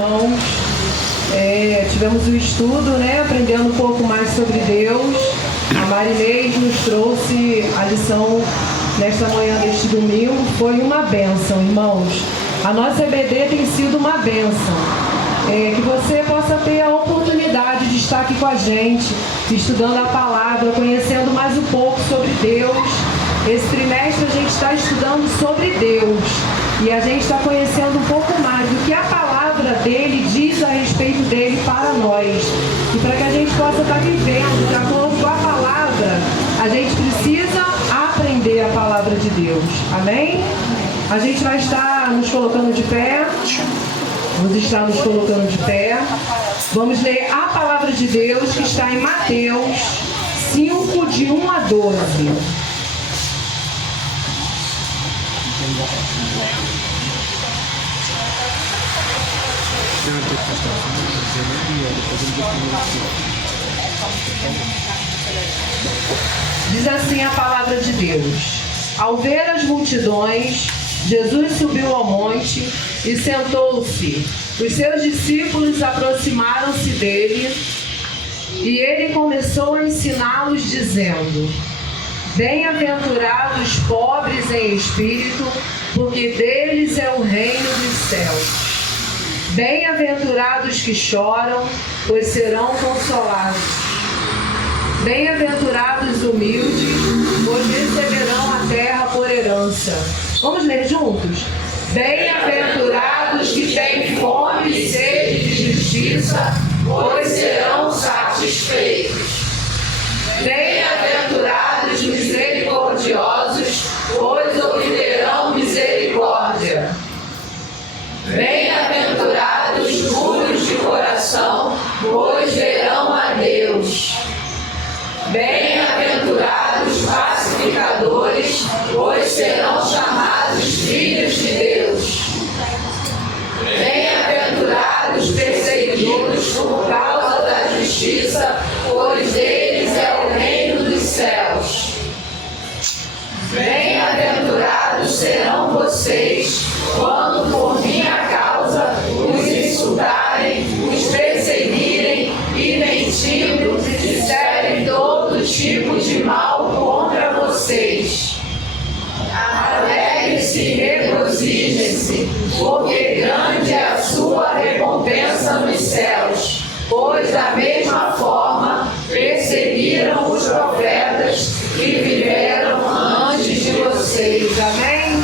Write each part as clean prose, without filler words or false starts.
Irmãos, tivemos o estudo, aprendendo um pouco mais sobre Deus. A Marinês nos trouxe a lição nesta manhã deste domingo. Foi uma bênção, irmãos. A nossa EBD tem sido uma bênção. Que você possa ter a oportunidade de estar aqui com a gente, estudando a palavra, conhecendo mais um pouco sobre Deus. Esse trimestre a gente está estudando sobre Deus e a gente está conhecendo um pouco mais do que a palavra dele diz a respeito dele para nós. E para que a gente possa estar vivendo de acordo com a palavra, a gente precisa aprender a palavra de Deus. Amém? A gente vai estar nos colocando de pé. Vamos estar nos colocando de pé. Vamos ler a palavra de Deus que está em Mateus 5, de 1 a 12. Diz assim a palavra de Deus: Ao ver as multidões, Jesus subiu ao monte e sentou-se. Os seus discípulos aproximaram-se dele e ele começou a ensiná-los, dizendo: Bem-aventurados os pobres em espírito, porque deles é o reino dos céus. Bem-aventurados que choram, pois serão consolados. Bem-aventurados os humildes, pois receberão a terra por herança. Vamos ler juntos? Bem-aventurados que têm fome e sede de justiça, pois serão satisfeitos. Bem-aventurados misericordiosos, pois obterão misericórdia. Bem-aventurados puros de coração, pois verão a Deus. Bem-aventurados pacificadores, pois serão chamados filhos de Deus. Bem-aventurados perseguidos por causa da justiça, pois deles é o reino dos céus. Bem-aventurados serão vocês, quando por minha causa os insultarem, os perseguirem e mentindo disserem todo tipo de mal contra vocês. Alegrem-se e regozijem-se, porque grande é a sua recompensa nos céus, pois da mesma forma perseguiram os profetas que viveram antes de vocês. Amém?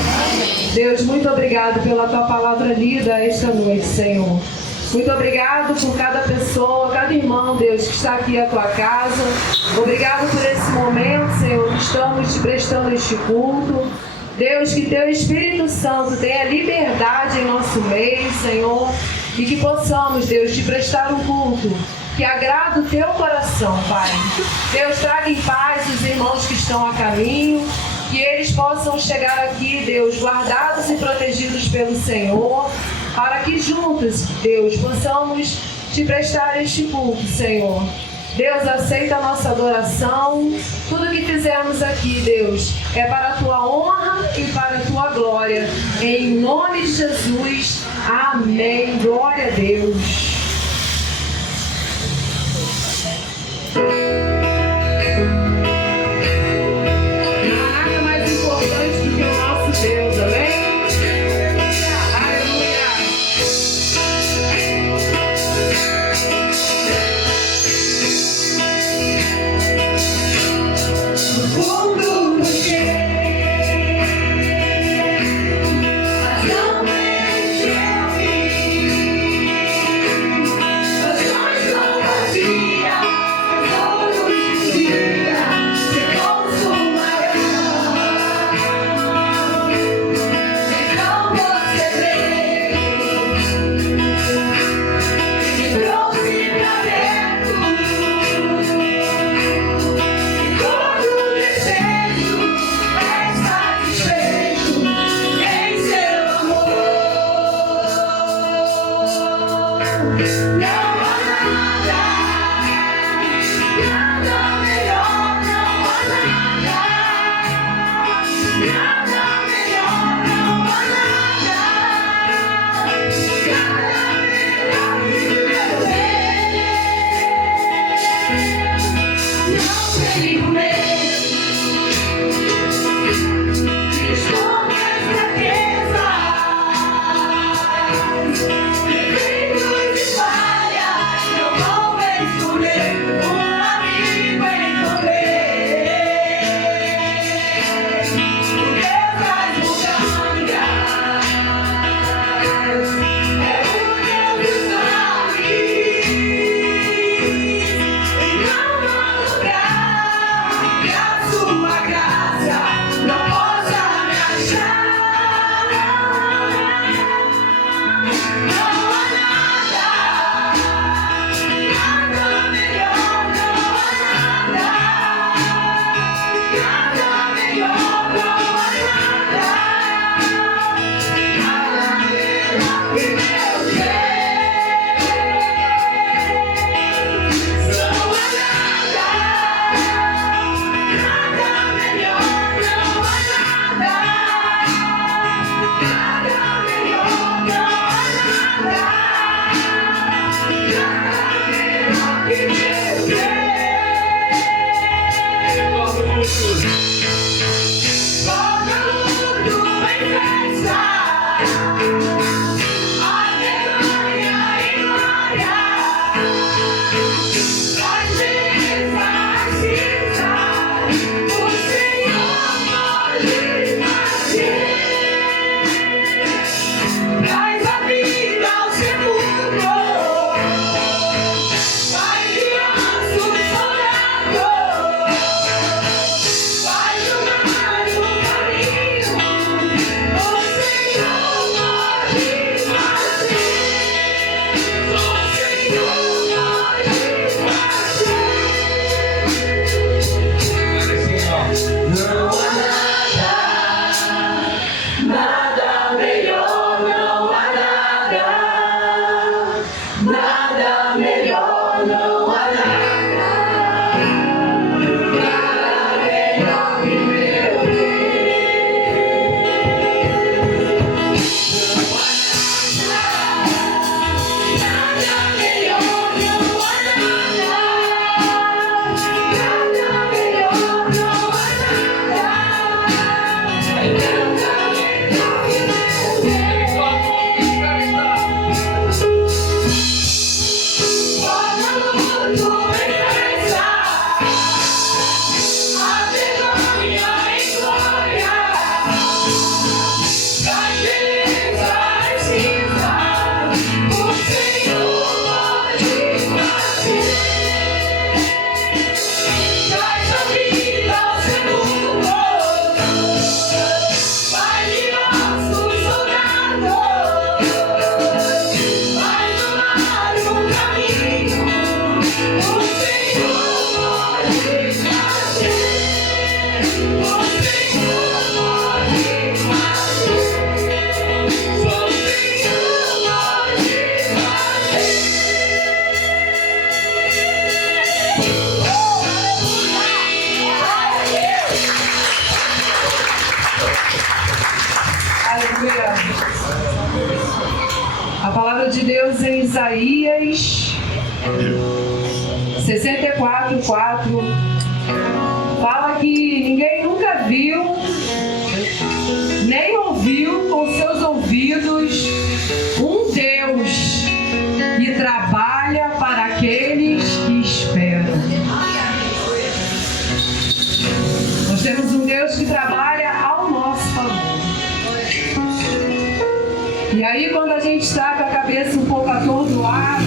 Deus, muito obrigado pela tua palavra lida esta noite, Senhor. Muito obrigado por cada pessoa, cada irmão, Deus, que está aqui à tua casa. Obrigado por esse momento, Senhor, que estamos te prestando este culto. Deus, que teu Espírito Santo tenha liberdade em nosso meio, Senhor, e que possamos, Deus, te prestar um culto que agrada o teu coração, Pai. Deus, traga em paz os irmãos que estão a caminho, que eles possam chegar aqui, Deus, guardados e protegidos pelo Senhor, para que juntos, Deus, possamos te prestar este culto, Senhor. Deus, aceita a nossa adoração. Tudo que fizermos aqui, Deus, é para a tua honra e para a tua glória. Em nome de Jesus, amém. Glória a Deus. Nada mais importante do que o nosso Deus, amém? Isaías 64:4 fala que ninguém nunca viu, nem ouviu com seus ouvidos um Deus que trabalha para aqueles que esperam. Nós temos um Deus que trabalha ao nosso favor. E aí, quando a gente está com a cabeça um pouco atordoada,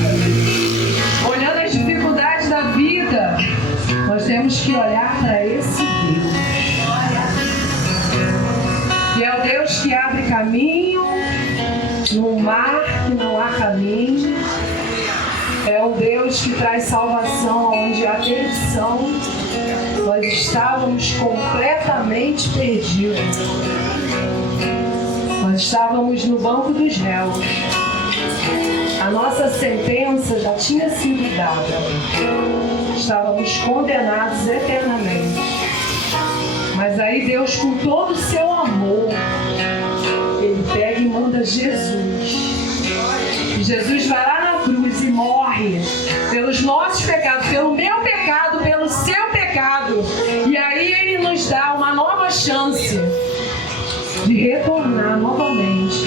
olhando as dificuldades da vida, nós temos que olhar para esse Deus. Que é o Deus que abre caminho no mar que não há caminho. É o Deus que traz salvação onde há perdição. Nós estávamos completamente perdidos. Nós estávamos no banco dos réus. A nossa sentença já tinha sido dada. Estávamos condenados eternamente. Mas aí Deus, com todo o seu amor, Ele pega e manda Jesus. E Jesus vai lá na cruz e morre pelos nossos pecados, pelo meu pecado, pelo seu pecado. E aí Ele nos dá uma nova chance de retornar novamente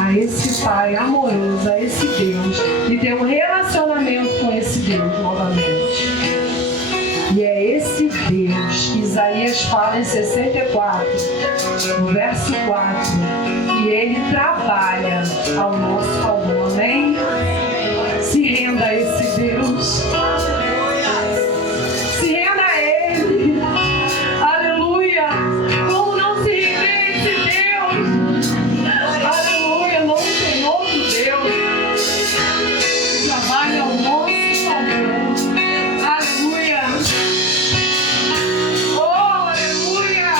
a esse Pai amoroso, a esse Deus, e ter um relacionamento com esse Deus novamente. E é esse Deus que Isaías fala em 64, no verso 4, que Ele trabalha ao nosso favor, amém? Se renda a esse Deus. Se renda a Ele. Aleluia. Como não se render a esse Deus? Aleluia. Não tem outro Deus que trabalha ao nosso favor. Aleluia. Oh, aleluia.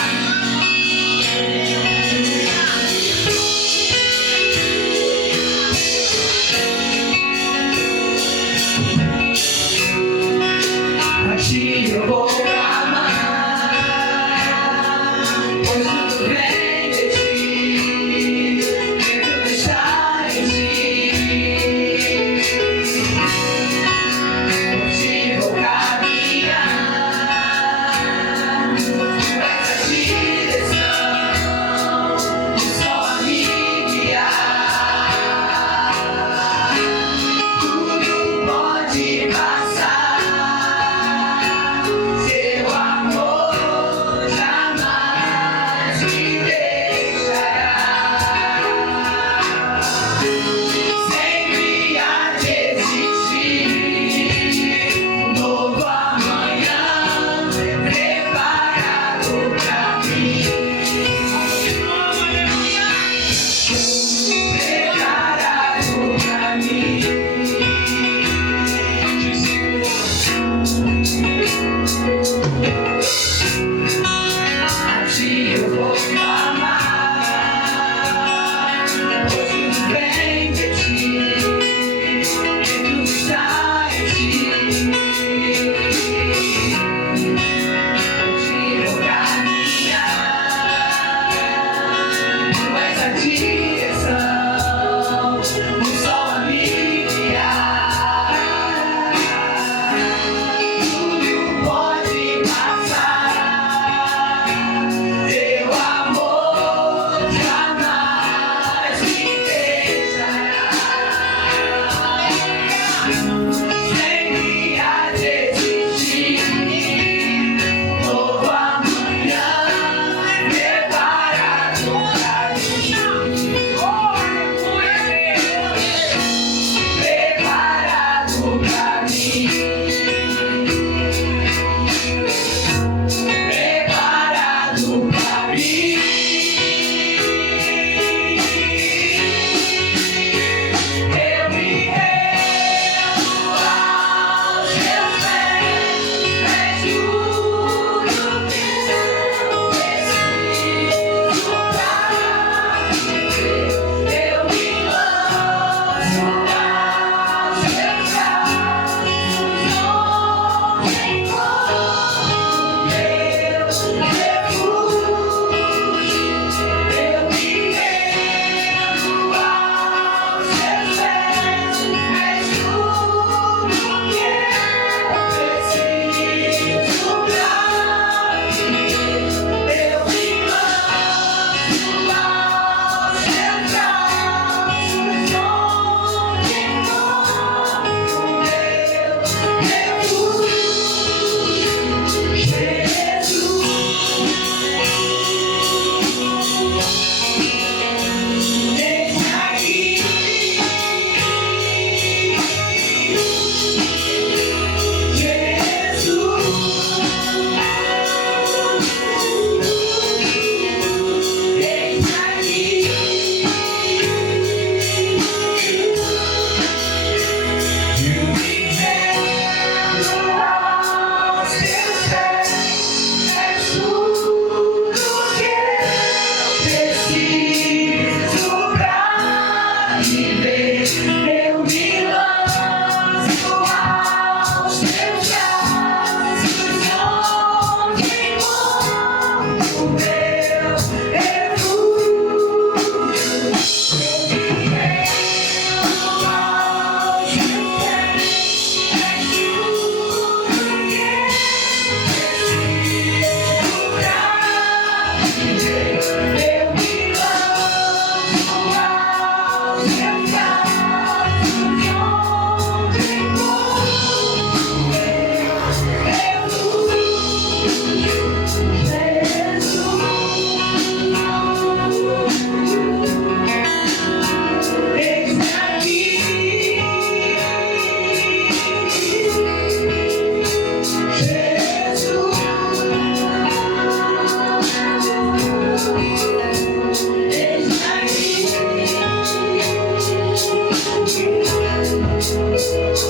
A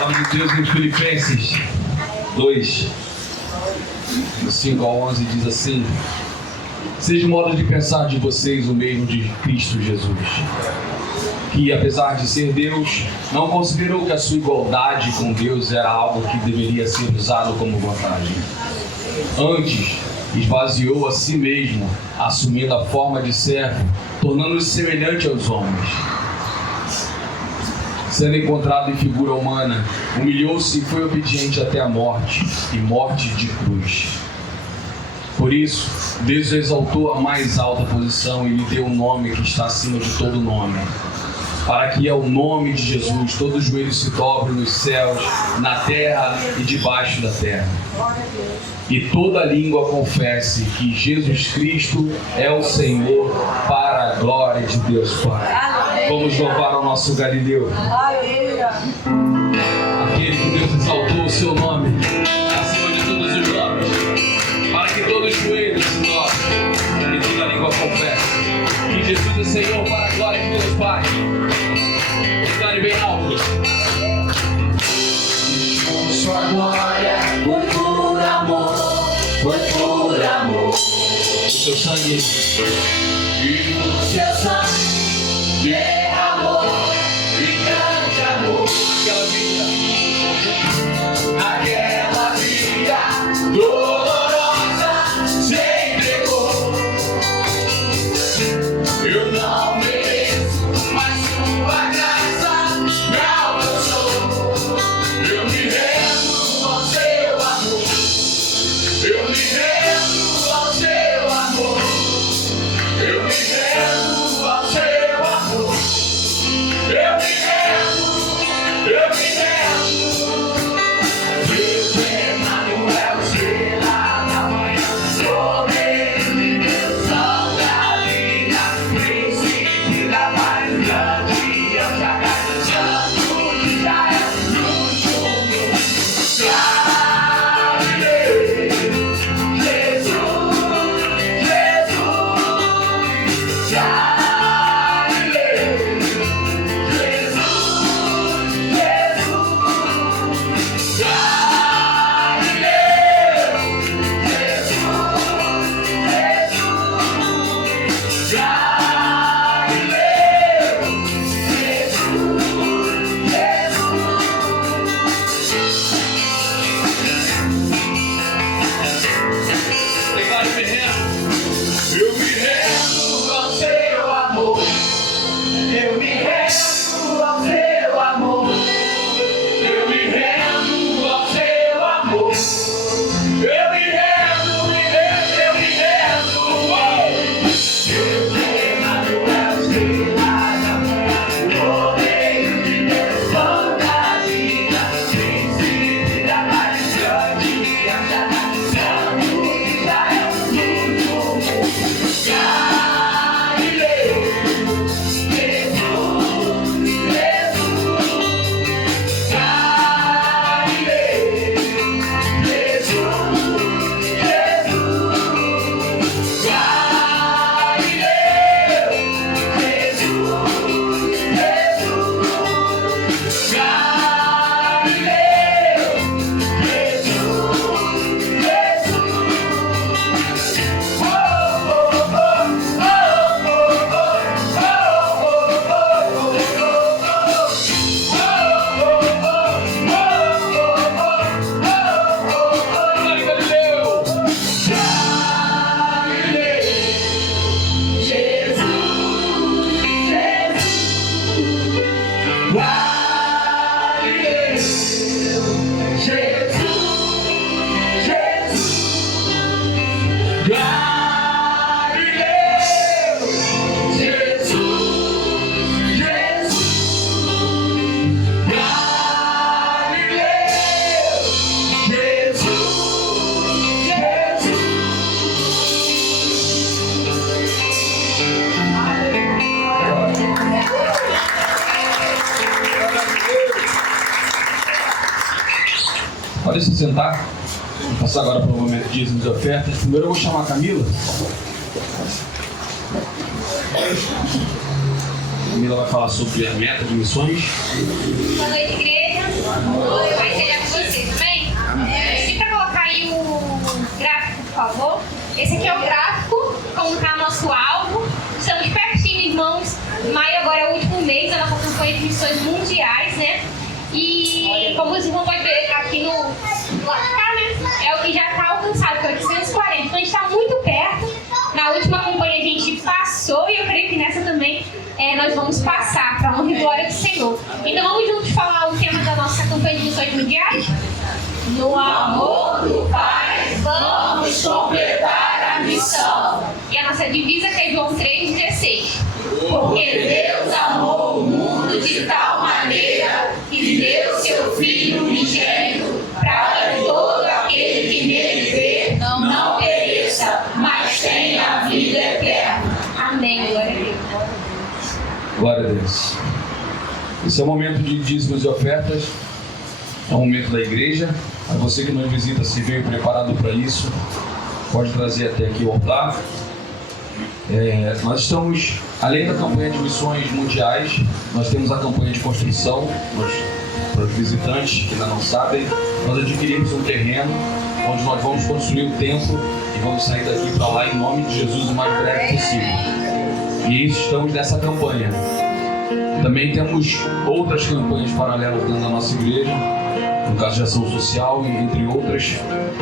palavra de Deus em Filipenses 2, do 5 ao 11 diz assim: seja o modo de pensar de vocês o mesmo de Cristo Jesus, que apesar de ser Deus, não considerou que a sua igualdade com Deus era algo que deveria ser usado como vantagem. Antes, esvaziou a si mesmo, assumindo a forma de servo, tornando-se semelhante aos homens. Sendo encontrado em figura humana, humilhou-se e foi obediente até a morte, e morte de cruz. Por isso, Deus o exaltou à mais alta posição e lhe deu um nome que está acima de todo nome, para que ao nome de Jesus todo joelho se dobre nos céus, na terra e debaixo da terra, e toda língua confesse que Jesus Cristo é o Senhor, para a glória de Deus Pai. Vamos louvar ao nosso Galileu, aquele que Deus exaltou o seu nome acima de todos os nomes, para que todos os joelhos se dobrem e toda língua confesse que Jesus é Senhor, para a glória de Deus Pai. Declare bem alto: Sua glória foi por amor, foi por amor. O seu sangue E o seu sangue derramou e grande amor. Aquela vida Aquela vida dolorosa se entregou. Eu não mereço, mas sua graça me alcançou. Eu me rendo ao seu amor. Eu me rendo ao seu amor. Eu me rendo ao seu amor. Eu me rendo, eu me rendo. Deus Emmanuel, estrela da manhã, poder de Deus, sol da vida, príncipe da paz, grande El Shaddai, santo de Israel, luz do mundo. Glória a Deus, orar. Vamos passar agora para o momento de dízimos e ofertas. Primeiro eu vou chamar a Camila. Camila vai falar sobre a meta de missões. Boa noite, igreja. Oi, vai ser com vocês, amém? Se para colocar aí o gráfico, por favor. Esse aqui é o gráfico, como está nosso alvo. Estamos pertinho, irmãos. Maio agora é o último mês da nossa campanha de missões mundiais, né? E como os irmãos podem ver aqui no lado de cá, né? É o que já está alcançado, que é 840. Então a gente está muito perto. Na última campanha a gente passou e eu creio que nessa também nós vamos passar para a honra e glória do Senhor. Então vamos juntos falar o tema da nossa campanha de missões mundiais? No amor do Pai, vamos completar a missão. E a nossa divisa que é João 3,16. Porque Deus amou o mundo de tal maneira que deu seu Filho unigênito para que todo aquele que nele crê não pereça, mas tenha a vida eterna. Amém, glória a Deus. Glória a Deus. Esse é o momento de dízimos e ofertas. É o momento da igreja. A você que nos visita, se veio preparado para isso, pode trazer até aqui o altar. Nós estamos, além da campanha de missões mundiais, nós temos a campanha de construção. Para os visitantes que ainda não sabem, nós adquirimos um terreno onde nós vamos construir o templo e vamos sair daqui para lá em nome de Jesus o mais breve possível. E estamos nessa campanha. Também temos outras campanhas paralelas dentro da nossa igreja, no caso de ação social e entre outras,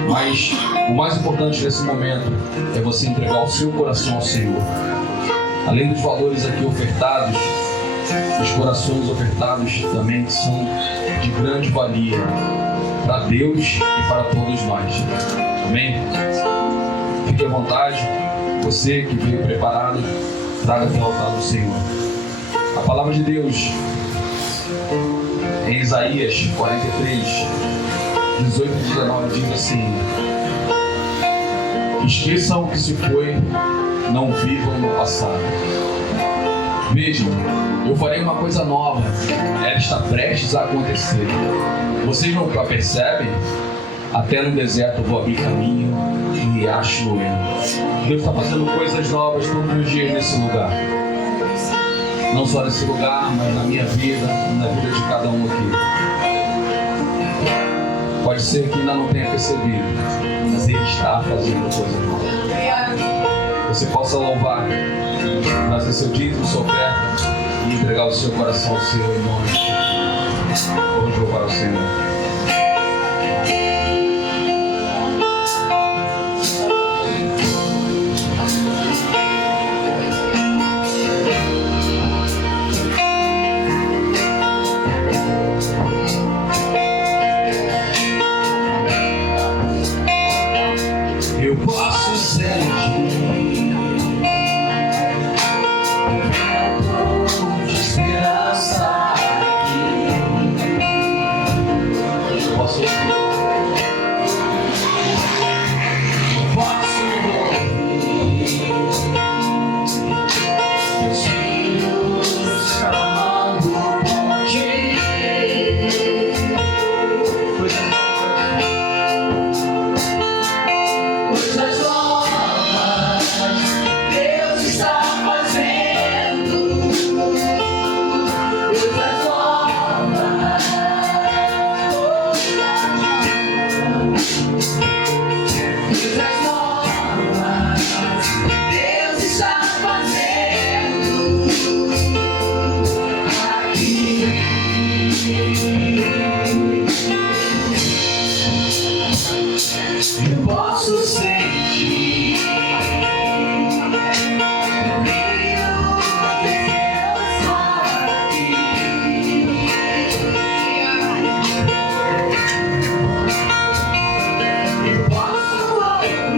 mas o mais importante nesse momento é você entregar o seu coração ao Senhor. Além dos valores aqui ofertados, os corações ofertados também são de grande valia para Deus e para todos nós. Amém? Fique à vontade, você que veio preparado, traga até o altar do Senhor. A palavra de Deus em Isaías 43, 18 e 19 diz assim: esqueçam o que se foi, não vivam no passado. Vejam, eu farei uma coisa nova, ela está prestes a acontecer. Vocês não a percebem? Até no deserto vou abrir caminho e riacho fluindo. Deus está fazendo coisas novas todos os dias nesse lugar. Não só nesse lugar, mas na minha vida, na vida de cada um aqui. Pode ser que ainda não tenha percebido, mas Ele está fazendo coisas novas. Você possa louvar, trazer seu dízimo, sua oferta e entregar o seu coração ao Senhor em nome de Jesus. Vamos louvar ao Senhor. Eu posso ser de esperança aqui. Eu posso ouvir meus filhos clamando por ti. Coisas novas Deus está fazendo. Coisas novas. Coisas novas Deus está fazendo aqui. Eu posso sentir o brilho Deus aqui. Eu posso ouvir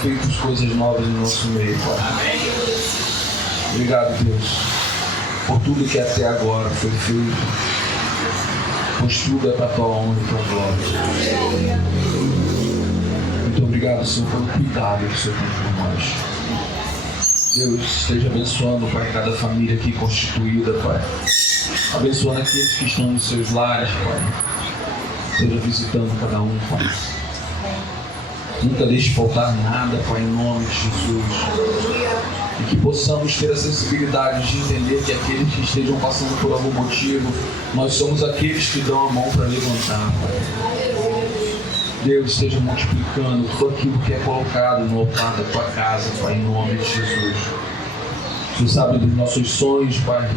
Feito coisas novas no nosso meio, Pai. Obrigado, Deus, por tudo que até agora foi feito, pois tudo é para a tua honra e tua glória. Muito obrigado, Senhor, pelo cuidado que o Senhor tem por nós. Deus, esteja abençoando, Pai, cada família aqui constituída, Pai. Abençoando aqueles que estão nos seus lares, Pai. Esteja visitando cada um, Pai. Nunca deixe faltar nada, Pai, em nome de Jesus. E que possamos ter a sensibilidade de entender que aqueles que estejam passando por algum motivo, nós somos aqueles que dão a mão para levantar, Pai. Deus esteja multiplicando tudo aquilo que é colocado no altar da tua casa, Pai, em nome de Jesus. O Senhor sabe dos nossos sonhos, Pai.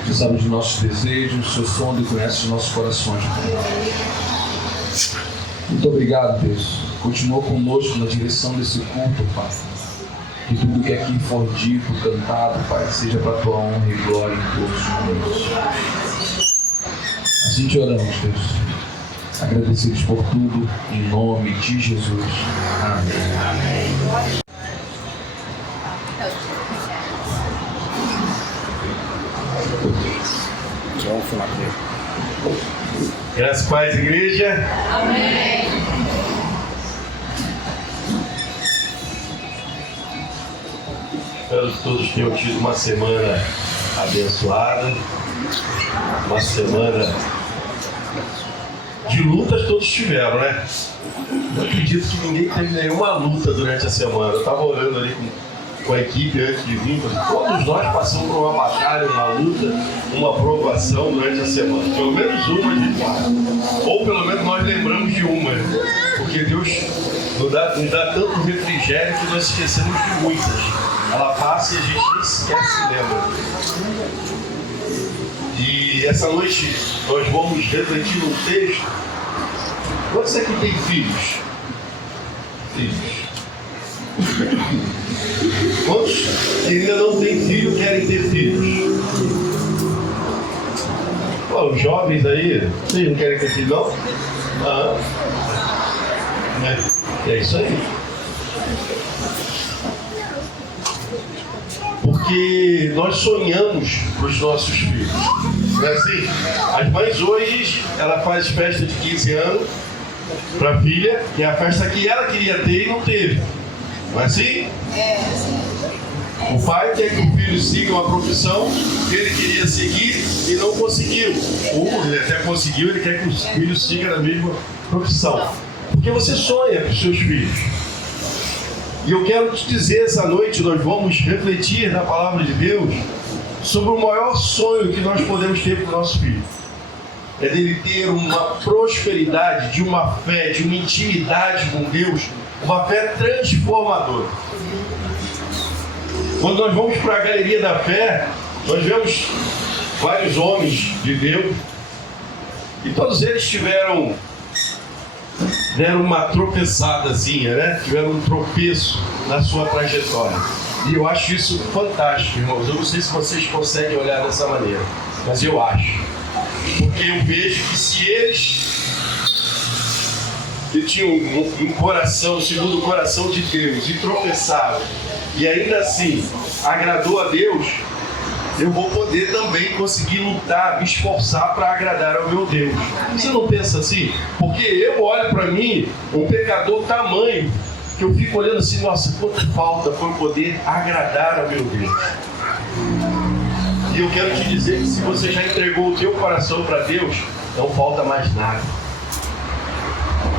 O Senhor sabe dos nossos desejos, o Senhor sonda e conhece os nossos corações, Pai. Muito obrigado, Deus. Continua conosco na direção desse culto, Pai. Que tudo que aqui for dito, cantado, Pai, seja para a tua honra e glória em todos os momentos. Assim te oramos, Deus. Agradecidos por tudo, em nome de Jesus. Amém. Vamos falar com ele. Graças a Deus, igreja. Amém. Espero que todos tenham tido uma semana abençoada, uma semana de lutas todos tiveram, né? Eu acredito que ninguém teve nenhuma luta durante a semana. Eu estava orando ali com a equipe antes de vir, todos nós passamos por uma batalha, uma luta, uma provação durante a semana. Pelo menos uma de quatro. Ou pelo menos nós lembramos de uma. Porque Deus nos dá tanto refrigério que nós esquecemos de muitas. ela passa e a gente nem sequer se lembra. E essa noite nós vamos refletir um texto. Quantos aqui tem filhos? Filhos. Quantos que ainda não têm filho querem ter filhos? Os jovens aí, vocês não querem ter filho, não? É isso aí. Porque nós sonhamos para os nossos filhos. Não é assim? As mães hoje, ela faz festa de 15 anos para a filha, que é a festa que ela queria ter e não teve. Não é assim? O pai quer que o filho siga uma profissão que ele queria seguir e não conseguiu. Ou ele até conseguiu, ele quer que os filhos sigam a mesma profissão. Porque você sonha para os seus filhos. E eu quero te dizer, essa noite nós vamos refletir na palavra de Deus sobre o maior sonho que nós podemos ter para o nosso filho. É dele ter uma prosperidade, de uma fé, de uma intimidade com Deus, uma fé transformadora. Quando nós vamos para a galeria da fé, nós vemos vários homens de Deus e todos eles deram uma tropeçadazinha, né? Tiveram um tropeço na sua trajetória. E eu acho isso fantástico, irmãos. Eu não sei se vocês conseguem olhar dessa maneira, mas eu acho. Porque eu vejo que se eles que tinham um coração segundo o coração de Deus e tropeçaram, e ainda assim agradou a Deus, eu vou poder também conseguir lutar, me esforçar para agradar ao meu Deus. Você não pensa assim? Porque eu olho para mim, um pecador tamanho, que eu fico olhando assim, nossa, quanto falta para eu poder agradar ao meu Deus. E eu quero te dizer que se você já entregou o teu coração para Deus, não falta mais nada.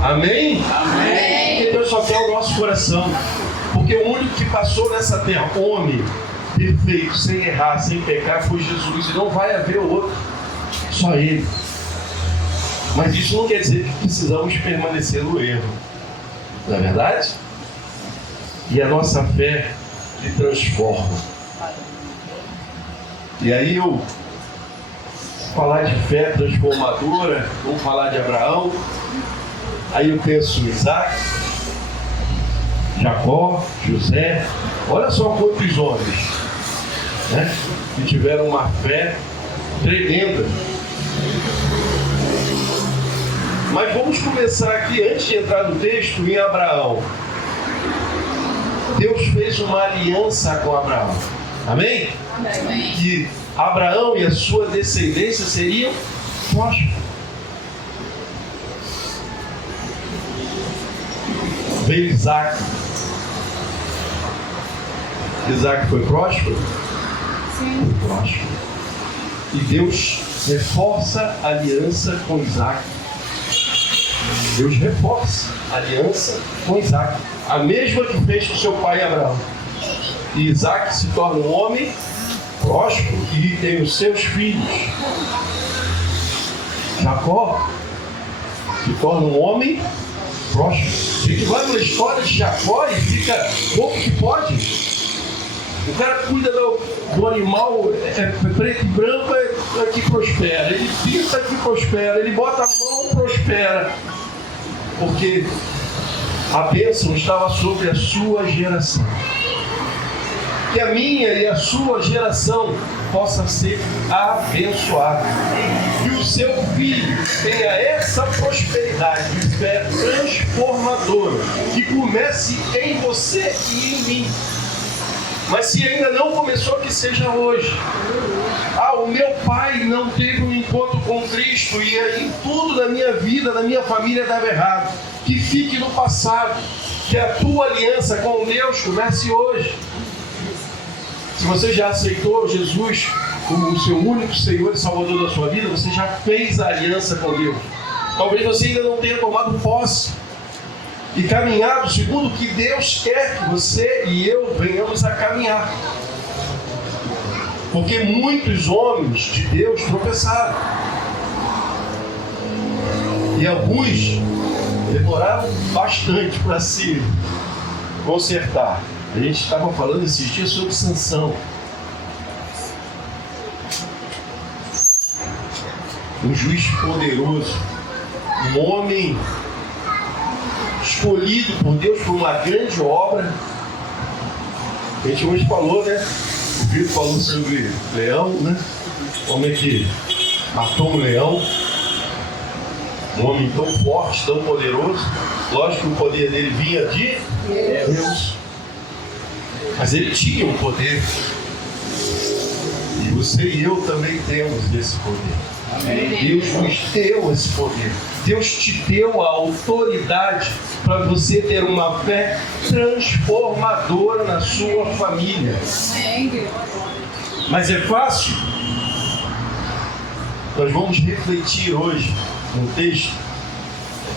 Amém? Amém. Porque Deus só quer o nosso coração. Porque o único que passou nessa terra, homem, perfeito, sem errar, sem pecar, foi Jesus. E não vai haver outro. Só Ele. Mas isso não quer dizer que precisamos permanecer no erro. Não é verdade? E a nossa fé te transforma. E aí eu falar de fé transformadora, vamos falar de Abraão. Aí eu penso em Isaac, Jacó, José. Olha só quantos homens, né, que tiveram uma fé tremenda. Mas vamos começar aqui, antes de entrar no texto, em Abraão. Deus fez uma aliança com Abraão. Amém? Amém. Que Abraão e a sua descendência seriam prósperos. Veio Isaac. Isaac foi próspero? Sim. Foi próspero. E Deus reforça a aliança com Isaac. Deus reforça a aliança com Isaac. A mesma que fez com seu pai Abraão. E Isaac se torna um homem próspero e tem os seus filhos. Jacó se torna um homem próspero. A gente vai na história de Jacó e fica pouco que pode. O cara cuida do animal preto e branco, que prospera. Ele pinta, que prospera. Ele bota a mão, prospera. Porque a bênção estava sobre a sua geração. Que a minha e a sua geração possa ser abençoada. E o seu filho tenha essa prosperidade, fé transformadora, que comece em você e em mim. Mas se ainda não começou, que seja hoje. O meu pai não teve um encontro com Cristo e aí tudo na minha vida, na minha família dava errado. Que fique no passado. Que a tua aliança com Deus comece hoje. Se você já aceitou Jesus como o seu único Senhor e Salvador da sua vida, você já fez a aliança com Deus. Talvez você ainda não tenha tomado posse e caminhado segundo o que Deus quer que você e eu venhamos a caminhar. Porque muitos homens de Deus tropeçaram. E alguns demoraram bastante para se consertar. A gente estava falando esses dias sobre Sansão. Um juiz poderoso, um homem escolhido por Deus por uma grande obra. A gente hoje falou, né? O Vitor falou sobre leão, né? Um homem que matou um leão. Um homem tão forte, tão poderoso. Lógico que o poder dele vinha de Deus. Mas ele tinha um poder. E você e eu também temos esse poder. Deus nos deu esse poder. Deus te deu a autoridade para você ter uma fé transformadora na sua família. Mas é fácil? Nós vamos refletir hoje no texto.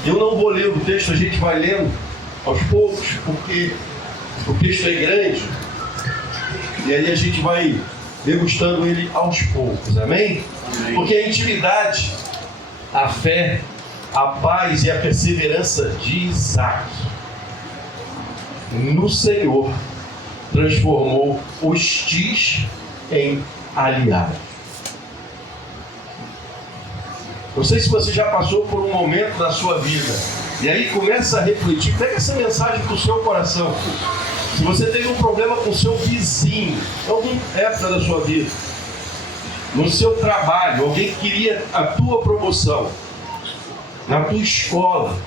Eu não vou ler o texto, a gente vai lendo aos poucos, porque o texto é grande. E aí a gente vai degustando ele aos poucos, amém? Porque a intimidade, a fé, a paz e a perseverança de Isaac no Senhor transformou hostis em aliado. Não sei se você já passou por um momento da sua vida e aí começa a refletir, pega essa mensagem para o seu coração. Se você teve um problema com o seu vizinho, em alguma época da sua vida, no seu trabalho, alguém queria a tua promoção, na tua escola,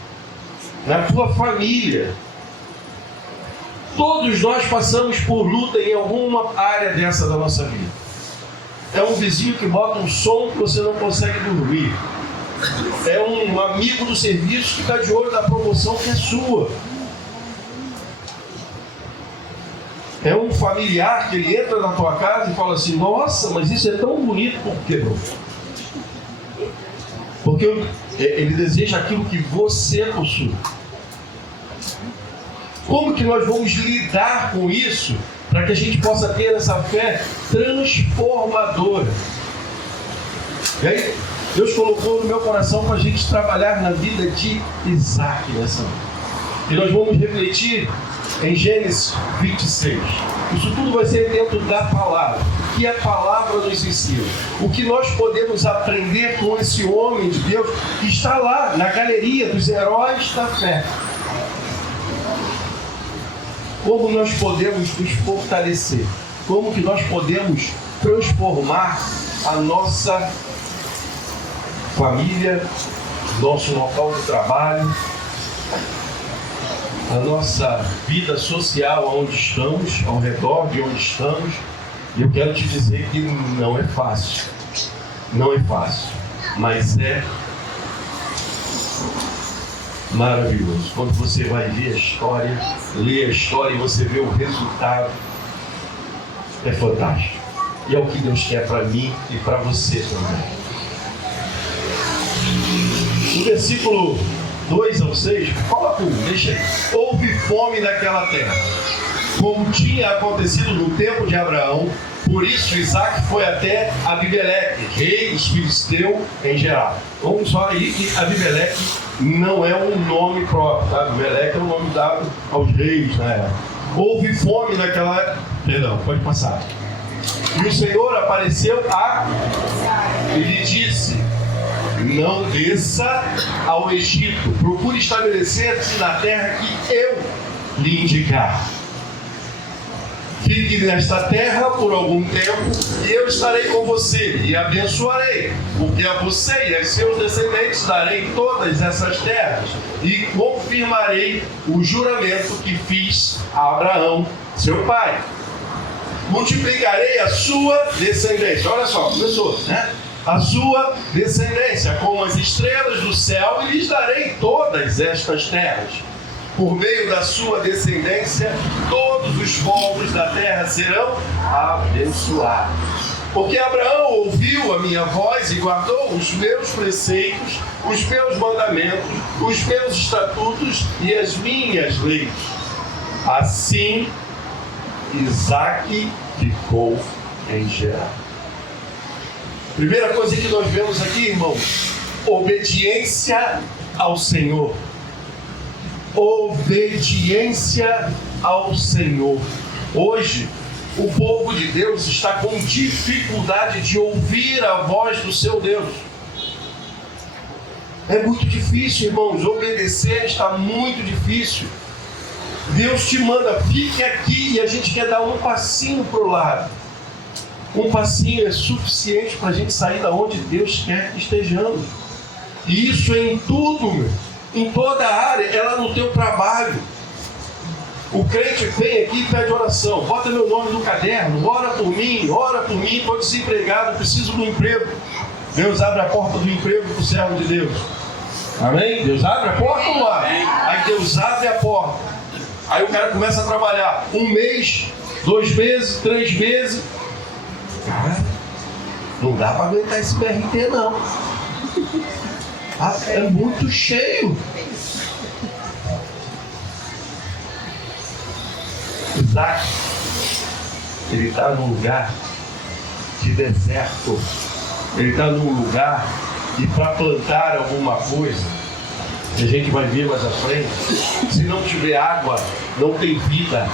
na tua família. Todos nós passamos por luta em alguma área dessa da nossa vida. É um vizinho que bota um som que você não consegue dormir. É um amigo do serviço que está de olho na promoção que é sua. É um familiar que ele entra na tua casa e fala assim: nossa, mas isso é tão bonito. Por quê, bro? Porque ele deseja aquilo que você possui. Como que nós vamos lidar com isso para que a gente possa ter essa fé transformadora? E aí, Deus colocou no meu coração para a gente trabalhar na vida de Isaac nessa noite. E nós vamos refletir em Gênesis 26. Isso tudo vai ser dentro da palavra, que a palavra nos ensina. O que nós podemos aprender com esse homem de Deus que está lá na galeria dos heróis da fé. Como nós podemos nos fortalecer? Como que nós podemos transformar a nossa família, nosso local de trabalho, a nossa vida social onde estamos, ao redor de onde estamos. E eu quero te dizer que não é fácil. Não é fácil, mas é maravilhoso. Quando você vai ver a história, ler a história e você vê o resultado, é fantástico. E é o que Deus quer para mim e para você também. No versículo 2 ao 6, coloca deixa aí. Houve fome naquela terra, como tinha acontecido no tempo de Abraão. Por isso Isaac foi até Abimeleque, rei dos filisteus em Gerar. Vamos só aí que Abimeleque não é um nome próprio, tá? Abimeleque é um nome dado aos reis na época. Houve fome naquela... Perdão, pode passar. E o Senhor apareceu e lhe disse: não desça ao Egito, procure estabelecer-se na terra que eu lhe indicar. Fique nesta terra por algum tempo e eu estarei com você e abençoarei, porque a você e a seus descendentes darei todas essas terras e confirmarei o juramento que fiz a Abraão, seu pai. Multiplicarei a sua descendência. Olha só, começou, né? A sua descendência como as estrelas do céu e lhes darei todas estas terras. Por meio da sua descendência, todos os povos da terra serão abençoados. Porque Abraão ouviu a minha voz e guardou os meus preceitos, os meus mandamentos, os meus estatutos e as minhas leis. Assim, Isaac ficou em Gerar. Primeira coisa que nós vemos aqui, irmãos: obediência ao Senhor. Obediência ao Senhor. Hoje, o povo de Deus está com dificuldade de ouvir a voz do seu Deus. É muito difícil, irmãos, obedecer está muito difícil. Deus te manda, fique aqui, e a gente quer dar um passinho para o lado. Um passinho é suficiente para a gente sair da onde Deus quer que estejamos. E isso é em tudo, meu. Em toda a área, é lá no teu trabalho. O crente vem aqui e pede oração. Bota meu nome no caderno, ora por mim, estou desempregado, preciso de um emprego. Deus abre a porta do emprego para o servo de Deus. Amém? Deus abre a porta ou não abre? Aí Deus abre a porta. Aí o cara começa a trabalhar 1 mês, 2 meses, 3 meses. Cara, não dá para aguentar esse BRT não. É muito cheio. Isaac, ele está num lugar de deserto. Ele está num lugar e para plantar alguma coisa, que a gente vai ver mais à frente, se não tiver água, não tem vida.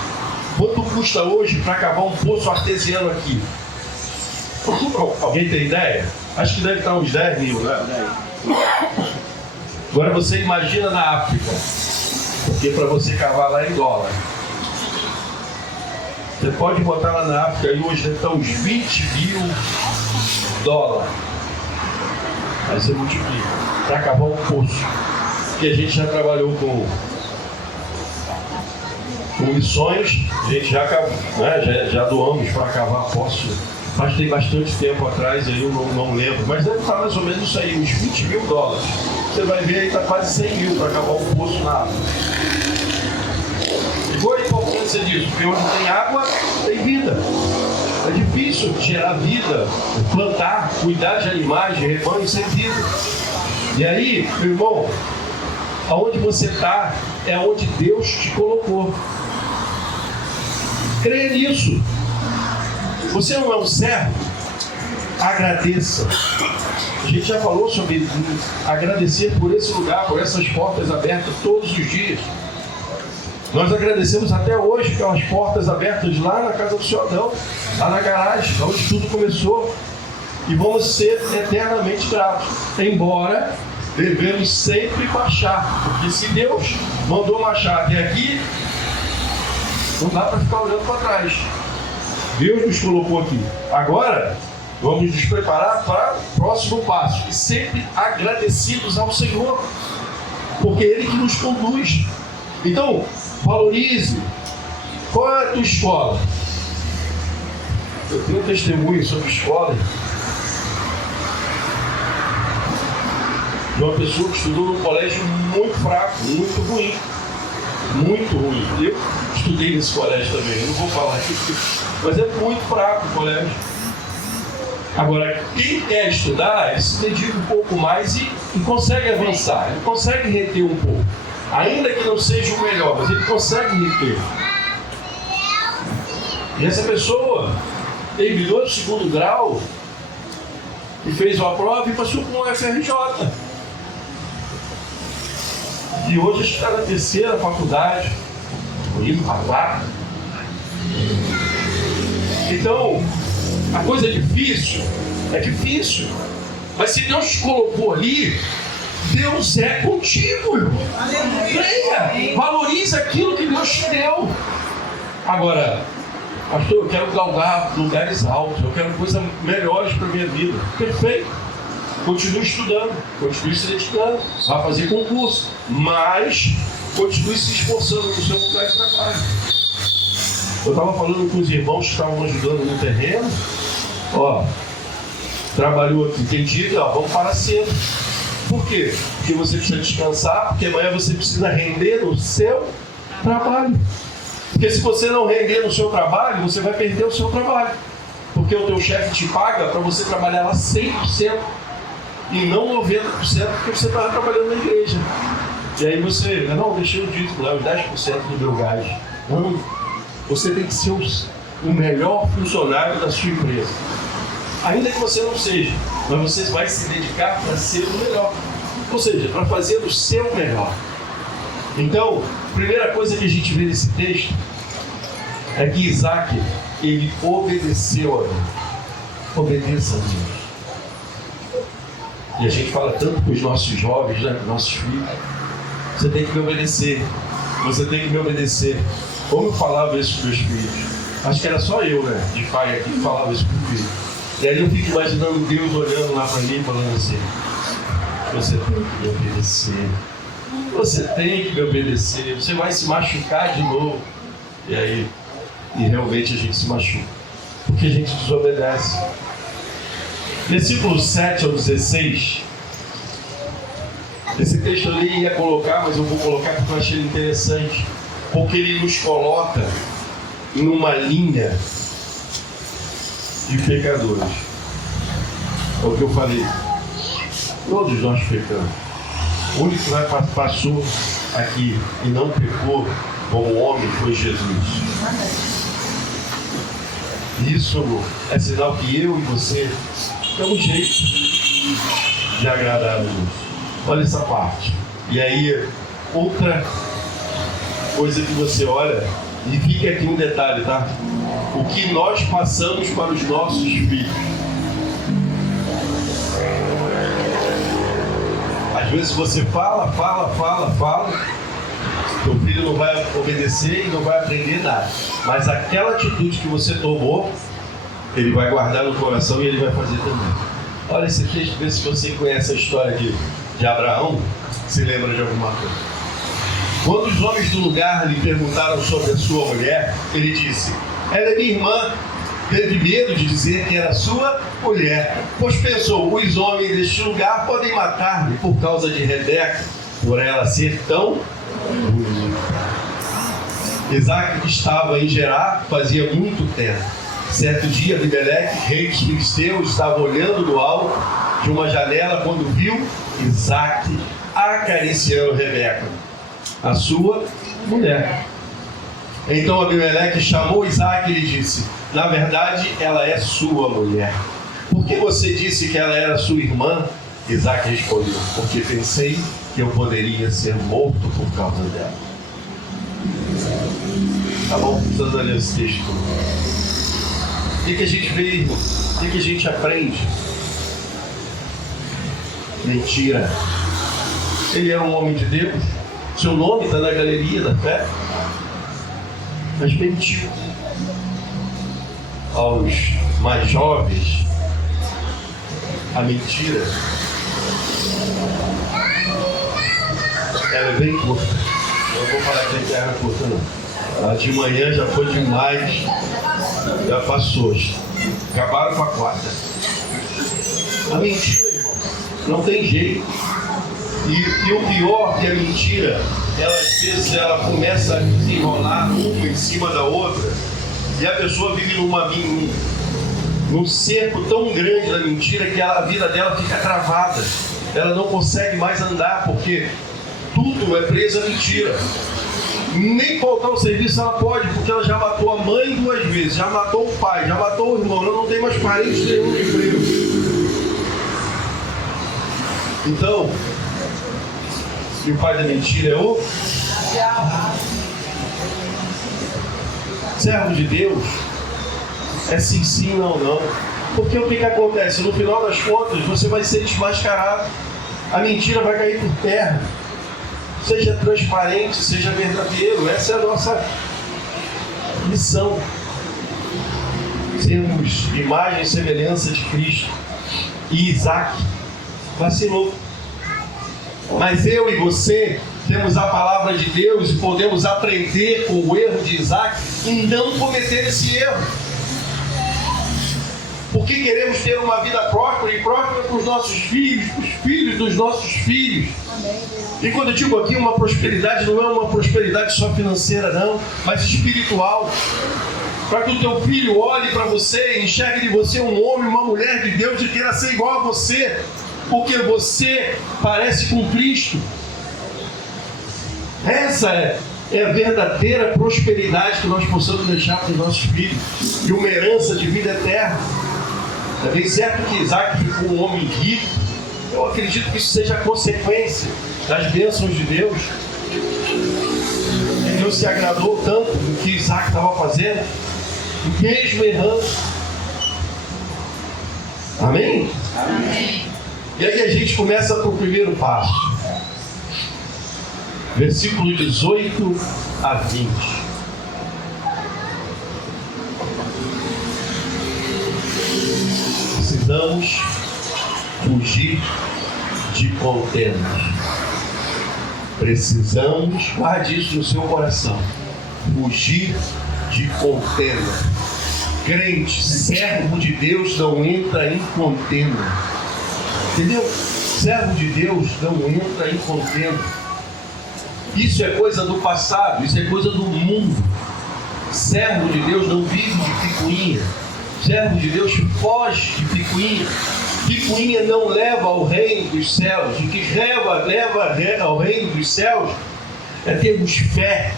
Quanto custa hoje para cavar um poço artesiano aqui? Alguém tem ideia? Acho que deve estar uns 10 mil, né? Agora você imagina na África, porque para você cavar lá é em dólar. Você pode botar lá na África e hoje deve estar uns 20 mil dólares. Aí você multiplica para cavar um poço. Que a gente já trabalhou com missões, a gente já, né, já doamos para cavar poço. Mas tem bastante tempo atrás, aí eu não lembro. Mas deve estar mais ou menos isso aí, uns 20 mil dólares. Você vai ver aí, está quase 100 mil para cavar um poço na água. E qual a importância disso? Porque onde tem água, tem vida. É difícil gerar vida, plantar, cuidar de animais, de rebanho, sem vida. E aí, meu irmão, aonde você está é onde Deus te colocou. Creia nisso. Você não é um servo? Agradeça. A gente já falou sobre agradecer por esse lugar, por essas portas abertas todos os dias. Nós agradecemos até hoje pelas portas abertas lá na casa do Senhor Adão, lá na garagem, onde tudo começou. E vamos ser eternamente gratos. Embora devemos sempre marchar. Porque se Deus mandou marchar até aqui, não dá para ficar olhando para trás. Deus nos colocou aqui. Agora, vamos nos preparar para o próximo passo. E sempre agradecidos ao Senhor. Porque Ele que nos conduz. Então, valorize. Qual é a tua escola? Eu tenho um testemunho sobre escola de uma pessoa que estudou num colégio muito fraco, muito ruim. Muito ruim. Eu estudei nesse colégio também, eu não vou falar aqui, mas é muito fraco o colégio. Agora, quem quer estudar, ele se dedica um pouco mais e consegue avançar, ele consegue reter um pouco. Ainda que não seja o melhor, mas ele consegue reter. E essa pessoa terminou o 2º grau e fez uma prova e passou com um FRJ. E hoje está na 3ª faculdade, indo para lá. Então, a coisa é difícil, mas se Deus te colocou ali, Deus é contigo, irmão. Creia, valoriza aquilo que Deus te deu. Agora, pastor, eu quero galgar lugares altos, eu quero coisas melhores para a minha vida. Perfeito. Continue estudando, continue se dedicando, vá fazer concurso, mas continue se esforçando no seu lugar de trabalho. Eu estava falando com os irmãos que estavam ajudando no terreno, trabalhou aqui, tem dia, vamos parar cedo. Por quê? Porque você precisa descansar, porque amanhã você precisa render no seu trabalho. Porque se você não render no seu trabalho, você vai perder o seu trabalho. Porque o teu chefe te paga para você trabalhar lá 100%. E não 90%, porque você estava trabalhando na igreja. E aí você, não, deixei o dízimo lá, os 10% do meu gás. Não, você tem que ser o melhor funcionário da sua empresa. Ainda que você não seja, mas você vai se dedicar para ser o melhor. Ou seja, para fazer o seu melhor. Então, a primeira coisa que a gente vê nesse texto é que Isaac, ele obedeceu a Deus. Obedeça a Deus. E a gente fala tanto para os nossos jovens, né, para os nossos filhos: você tem que me obedecer, você tem que me obedecer. Como eu falava isso para os meus filhos? Acho que era só eu, né, de pai aqui, que falava isso para o filho. E aí eu fico imaginando Deus olhando lá para mim e falando assim: você tem que me obedecer, você tem que me obedecer, você vai se machucar de novo. E realmente a gente se machuca, porque a gente desobedece. Versículo 7 ao 16, esse texto eu nem ia colocar, mas eu vou colocar porque eu achei ele interessante, porque ele nos coloca numa linha de pecadores. É o que eu falei, todos nós pecamos. O único que passou aqui e não pecou como homem foi Jesus. Isso é sinal que eu e você temos jeito de agradar a Deus. Olha essa parte. E aí, outra coisa que você olha, e fica aqui um detalhe, tá? O que nós passamos para os nossos filhos. Às vezes você fala, teu filho não vai obedecer e não vai aprender nada. Mas aquela atitude que você tomou, ele vai guardar no coração e ele vai fazer também. Olha esse texto, vê se você conhece a história de Abraão, se lembra de alguma coisa. Quando os homens do lugar lhe perguntaram sobre a sua mulher, ele disse: ela é minha irmã. Teve medo de dizer que era sua mulher, pois pensou: os homens deste lugar podem matar-me por causa de Rebeca, por ela ser tão bonita. Isaac estava em Gerar fazia muito tempo. Certo dia, Abimeleque, rei dos filisteus, estava olhando do alto de uma janela quando viu Isaac acariciando Rebeca, a sua mulher. Então Abimeleque chamou Isaac e lhe disse: na verdade, ela é sua mulher. Por que você disse que ela era sua irmã? Isaac respondeu: porque pensei que eu poderia ser morto por causa dela. Tá bom? Precisando ler esse texto. O que a gente vê, irmão? O que a gente aprende? Mentira. Ele é um homem de Deus. Seu nome está na galeria da fé. Mas mentiu. Aos mais jovens, a mentira, ela é bem curta. Eu vou falar que a terra é curta, não. A de manhã já foi demais, já passou. Acabaram com a quarta. A mentira, irmão, não tem jeito. E o pior que a mentira, ela, às vezes ela começa a desenrolar uma em cima da outra, e a pessoa vive num cerco tão grande da mentira que a vida dela fica travada. Ela não consegue mais andar, porque tudo é preso à mentira. Nem faltar o serviço ela pode, porque ela já matou a mãe 2 vezes, já matou o pai, já matou o irmão, ela não tem mais parentes nenhum de emprego. Então, e o pai da mentira é o servo de Deus. É sim, sim, não, não. Porque o que acontece? No final das contas, você vai ser desmascarado. A mentira vai cair por terra. Seja transparente, seja verdadeiro. Essa é a nossa missão. Sermos imagem e semelhança de Cristo. E Isaac vacilou. Mas eu e você temos a palavra de Deus e podemos aprender com o erro de Isaac e não cometer esse erro. Porque queremos ter uma vida próspera e próspera para os nossos filhos, para os filhos dos nossos filhos. E quando eu digo aqui uma prosperidade, não é uma prosperidade só financeira não, mas espiritual. Para que o teu filho olhe para você e enxergue de você um homem, uma mulher de Deus e queira ser igual a você. Porque você parece com Cristo. Essa é a verdadeira prosperidade que nós possamos deixar para os nossos filhos. E uma herança de vida eterna. É bem certo que Isaac ficou um homem rico. Eu acredito que isso seja consequência das bênçãos de Deus. Deus se agradou tanto do que Isaac estava fazendo, mesmo errando. Amém? Amém. E aí a gente começa para o primeiro passo. Versículo 18 a 20. Precisamos fugir de contendas. Precisamos, guarde isso no seu coração, fugir de contenda. Crente, servo de Deus não entra em contenda. Entendeu? Servo de Deus não entra em contenda. Isso é coisa do passado, isso é coisa do mundo. Servo de Deus não vive de picuinha. Servo de Deus foge de picuinha. Picuinha não leva ao reino dos céus. O que leva ao reino dos céus é termos fé.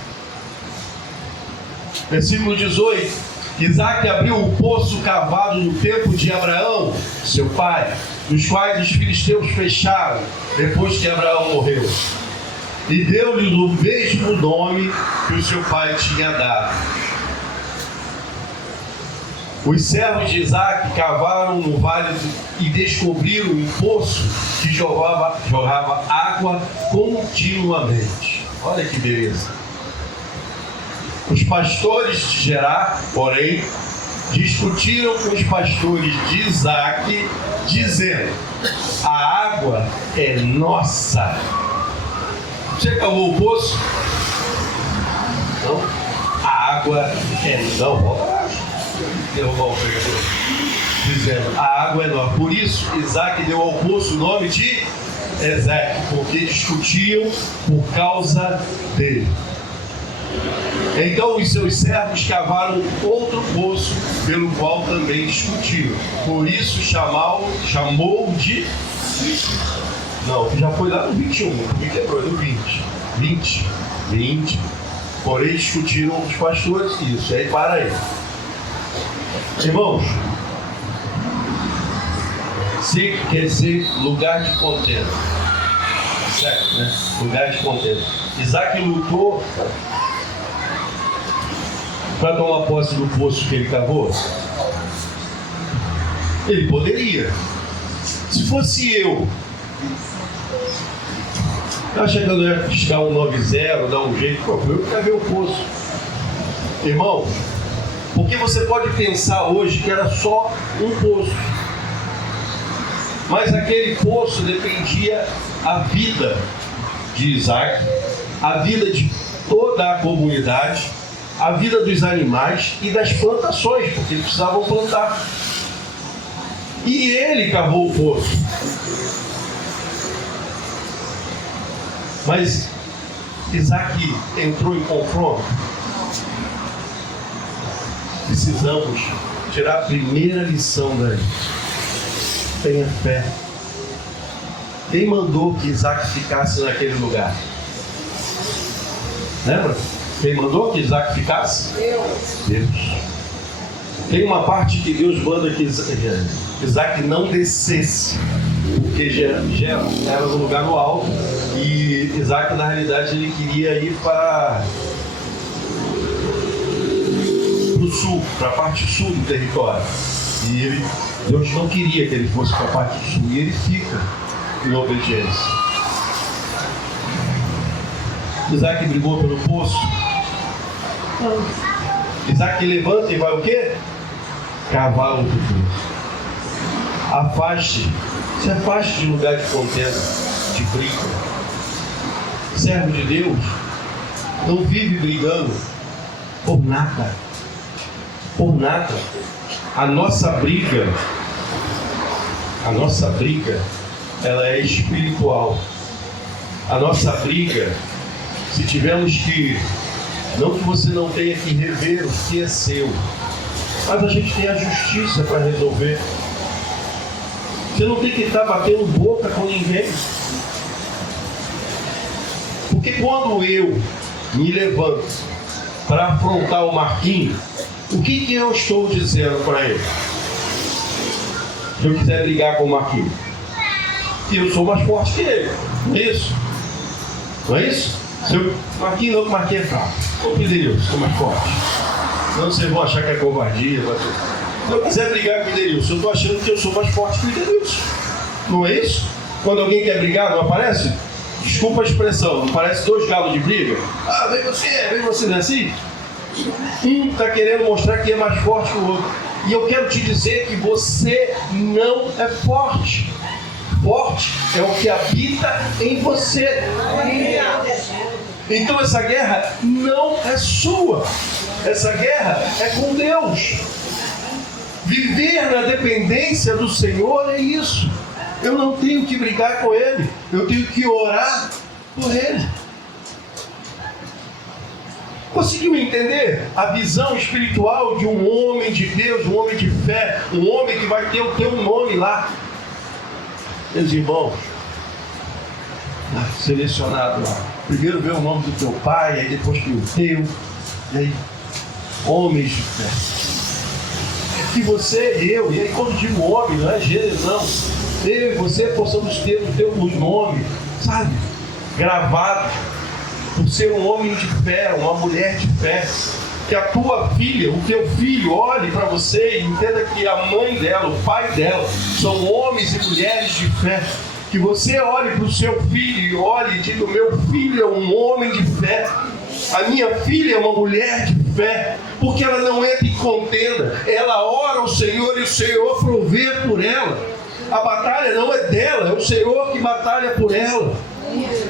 Versículo 18. Isaac abriu o poço cavado no tempo de Abraão, seu pai, nos quais os filisteus fecharam depois que Abraão morreu. E deu-lhe o mesmo nome que o seu pai tinha dado. Os servos de Isaac cavaram no vale e descobriram um poço que jorrava água continuamente. Olha que beleza. Os pastores de Gerar, porém, discutiram com os pastores de Isaac, dizendo: a água é nossa. Você cavou o poço? Não. A água é não. Volta lá. Derrubar o pregador. Dizendo: a água é nossa. Por isso, Isaac deu ao poço o nome de Ezeque, porque discutiam por causa dele. Então os seus servos cavaram outro poço, pelo qual também discutiram. Por isso chamou de... Não, já foi lá no 21, me quebrou, no 20. Porém discutiram os pastores isso. Aí para aí. Irmãos, seco quer dizer lugar de contenda. Certo, né? Lugar de contenda. Isaac lutou para tomar posse do poço que ele cavou? Ele poderia. Se fosse eu chegando a piscar 190, dar um jeito, eu que cavei o poço. Irmão, porque você pode pensar hoje que era só um poço, mas aquele poço dependia a vida de Isaac, a vida de toda a comunidade, a vida dos animais e das plantações, porque eles precisavam plantar. E ele cavou o poço. Mas Isaac entrou em confronto. Precisamos tirar a primeira lição daí. Tenha fé. Quem mandou que Isaac ficasse naquele lugar? Lembra? Quem mandou que Isaac ficasse? Deus. Tem uma parte que Deus manda que Isaac não descesse, porque Gera era no lugar no alto e Isaac, na realidade, ele queria ir para o sul, para a parte sul do território. E Deus não queria que ele fosse para a parte sul, e ele fica em obediência. Isaac brigou pelo poço. Isaac levanta e vai o quê? Cavar outro poço. Afaste, se afaste de lugar de contenda, de briga. Servo de Deus não vive brigando por nada. Por nada. A nossa briga, ela é espiritual. A nossa briga, se tivermos que, não que você não tenha que rever o que é seu, mas a gente tem a justiça para resolver. Você não tem que estar batendo boca com ninguém. Porque quando eu me levanto para afrontar o Marquinhos, o que eu estou dizendo para ele? Se eu quiser brigar com o Marquinhos, que eu sou mais forte que ele. Não é isso? Não é isso? Marquinhos não, Marquinhos é fraco. Ô Deus, sou mais forte. Senão vocês vão achar que é covardia. Se eu quiser brigar com o Deus, eu estou achando que eu sou mais forte que o Deus. Não é isso? Quando alguém quer brigar, não aparece? Desculpa a expressão, não parece dois galos de briga? Ah, vem você, não é assim? Um está querendo mostrar que é mais forte que o outro. E eu quero te dizer que você não é forte. Forte é o que habita em você. Então essa guerra não é sua. Essa guerra é com Deus. Viver na dependência do Senhor é isso. Eu não tenho que brigar com Ele. Eu tenho que orar por Ele. Conseguiu entender a visão espiritual de um homem de Deus, um homem de fé, um homem que vai ter o teu nome lá? Meus irmãos, selecionado lá. Primeiro vê o nome do teu pai, aí depois vê o teu, e aí, homens de fé. Que você, eu, e aí quando digo homem, não é gênero, não. Eu e você possamos ter o teu nome, sabe, gravado, por ser um homem de fé, uma mulher de fé. Que a tua filha, o teu filho olhe para você e entenda que a mãe dela, o pai dela, são homens e mulheres de fé. Que você olhe para o seu filho e olhe e diga: meu filho é um homem de fé. A minha filha é uma mulher de fé. Porque ela não entra em contenda. Ela ora ao Senhor e o Senhor provê por ela. A batalha não é dela, é o Senhor que batalha por ela.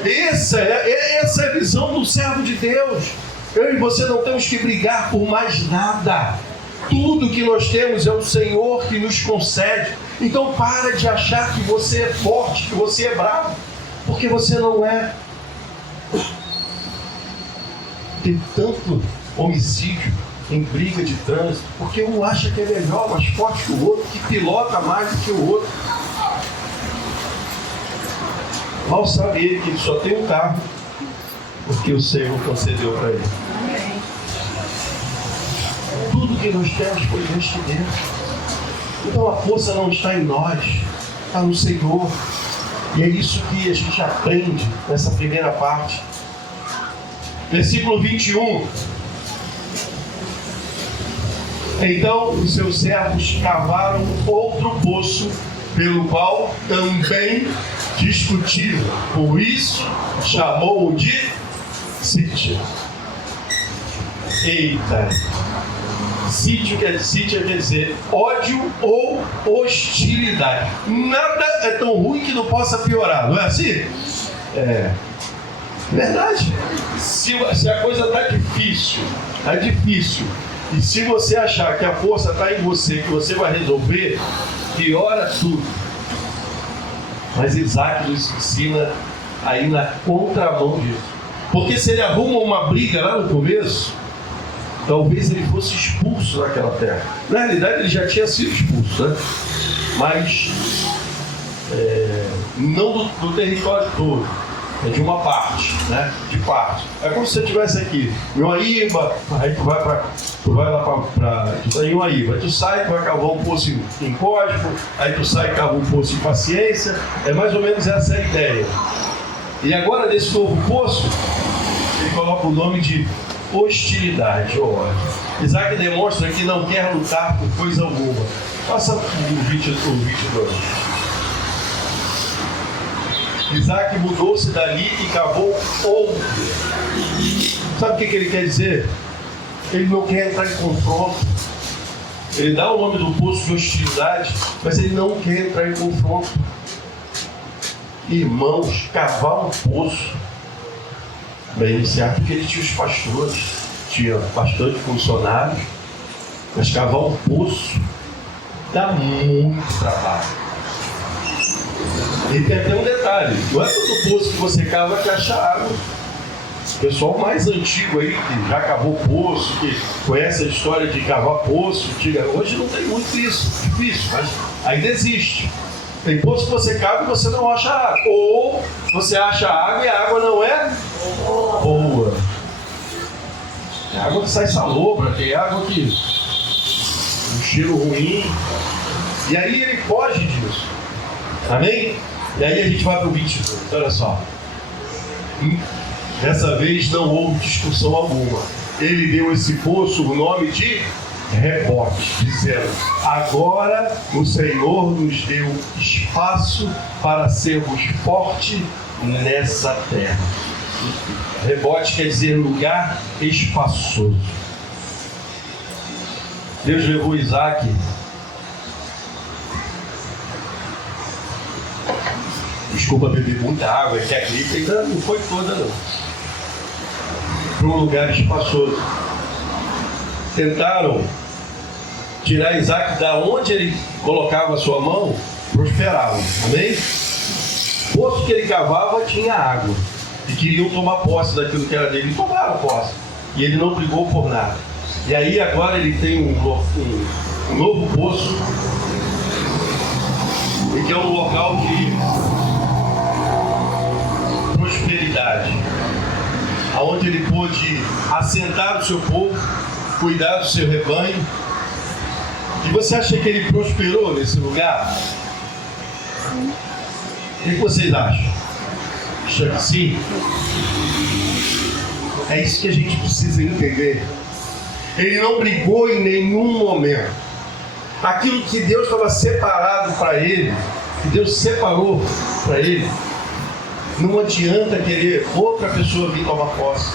Essa é a visão do servo de Deus. Eu e você não temos que brigar por mais nada. Tudo que nós temos é o Senhor que nos concede. Então para de achar que você é forte, que você é bravo, porque você não é. Tem tanto homicídio em briga de trânsito, porque um acha que é melhor, mais forte que o outro, que pilota mais do que o outro. Mal sabe ele que ele só tem um carro, porque o Senhor concedeu para ele. Tudo que nós temos foi Deus que deu. Então a força não está em nós, está no Senhor. E é isso que a gente aprende nessa primeira parte. Versículo 21. Então os seus servos cavaram outro poço, pelo qual também discutiram. Por isso chamou-o de sítio. Eita! Sítio quer dizer ódio ou hostilidade. Nada é tão ruim que não possa piorar, não é assim? É verdade. Se a coisa está difícil, e se você achar que a força está em você, que você vai resolver, piora tudo. Mas Isaac nos ensina a ir na contramão disso. Porque se ele arruma uma briga lá no começo, talvez ele fosse expulso daquela terra. Na realidade ele já tinha sido expulso, né? Mas não do território todo, é de uma parte, né? De parte. É como se você estivesse aqui em Uaíba, aí tu vai lá para Uaíba, aí tu sai, tu vai cavar um poço em Código, aí tu sai e cava um poço em Paciência. É mais ou menos essa a ideia. E agora nesse novo poço ele coloca o nome de hostilidade ou ódio. Isaac demonstra que não quer lutar por coisa alguma. Passa o 22. Isaac mudou-se dali e cavou outro. Sabe o que ele quer dizer? Ele não quer entrar em confronto. Ele dá o nome do poço de hostilidade, mas ele não quer entrar em confronto. Irmãos, cavar um poço, bem, certo que ele tinha os pastores, tinha bastante funcionários, mas cavar um poço dá muito trabalho. E tem até um detalhe: não é todo poço que você cava que acha água. O pessoal mais antigo aí, que já cavou poço, que conhece a história de cavar poço, hoje não tem muito isso, difícil, mas ainda existe. Tem poço que você cava e você não acha água. Ou você acha água e a água não é boa. Tem água que sai salobra, tem água que um cheiro ruim. E aí ele foge disso. Amém? E aí a gente vai para o 22. Olha só. Dessa vez não houve discussão alguma. ele deu esse poço o nome de Rebote, dizendo: agora o Senhor nos deu espaço para sermos fortes nessa terra. Rebote quer dizer lugar espaçoso. Deus levou Isaac desculpa beber muita água, que a gripe ainda não foi toda não, para um lugar espaçoso. Tentaram tirar Isaac da onde ele colocava a sua mão, prosperavam, amém? O poço que ele cavava tinha água, e queriam tomar posse daquilo que era dele, e tomaram posse, e ele não brigou por nada. E aí agora ele tem um novo poço, e que é um local de prosperidade, aonde ele pôde assentar o seu povo, cuidar do seu rebanho. E você acha que ele prosperou nesse lugar? O que vocês acham? Acha que sim? É isso que a gente precisa entender. Ele não brigou em nenhum momento. Aquilo que Deus estava separado para ele, que Deus separou para ele, não adianta querer outra pessoa vir tomar posse.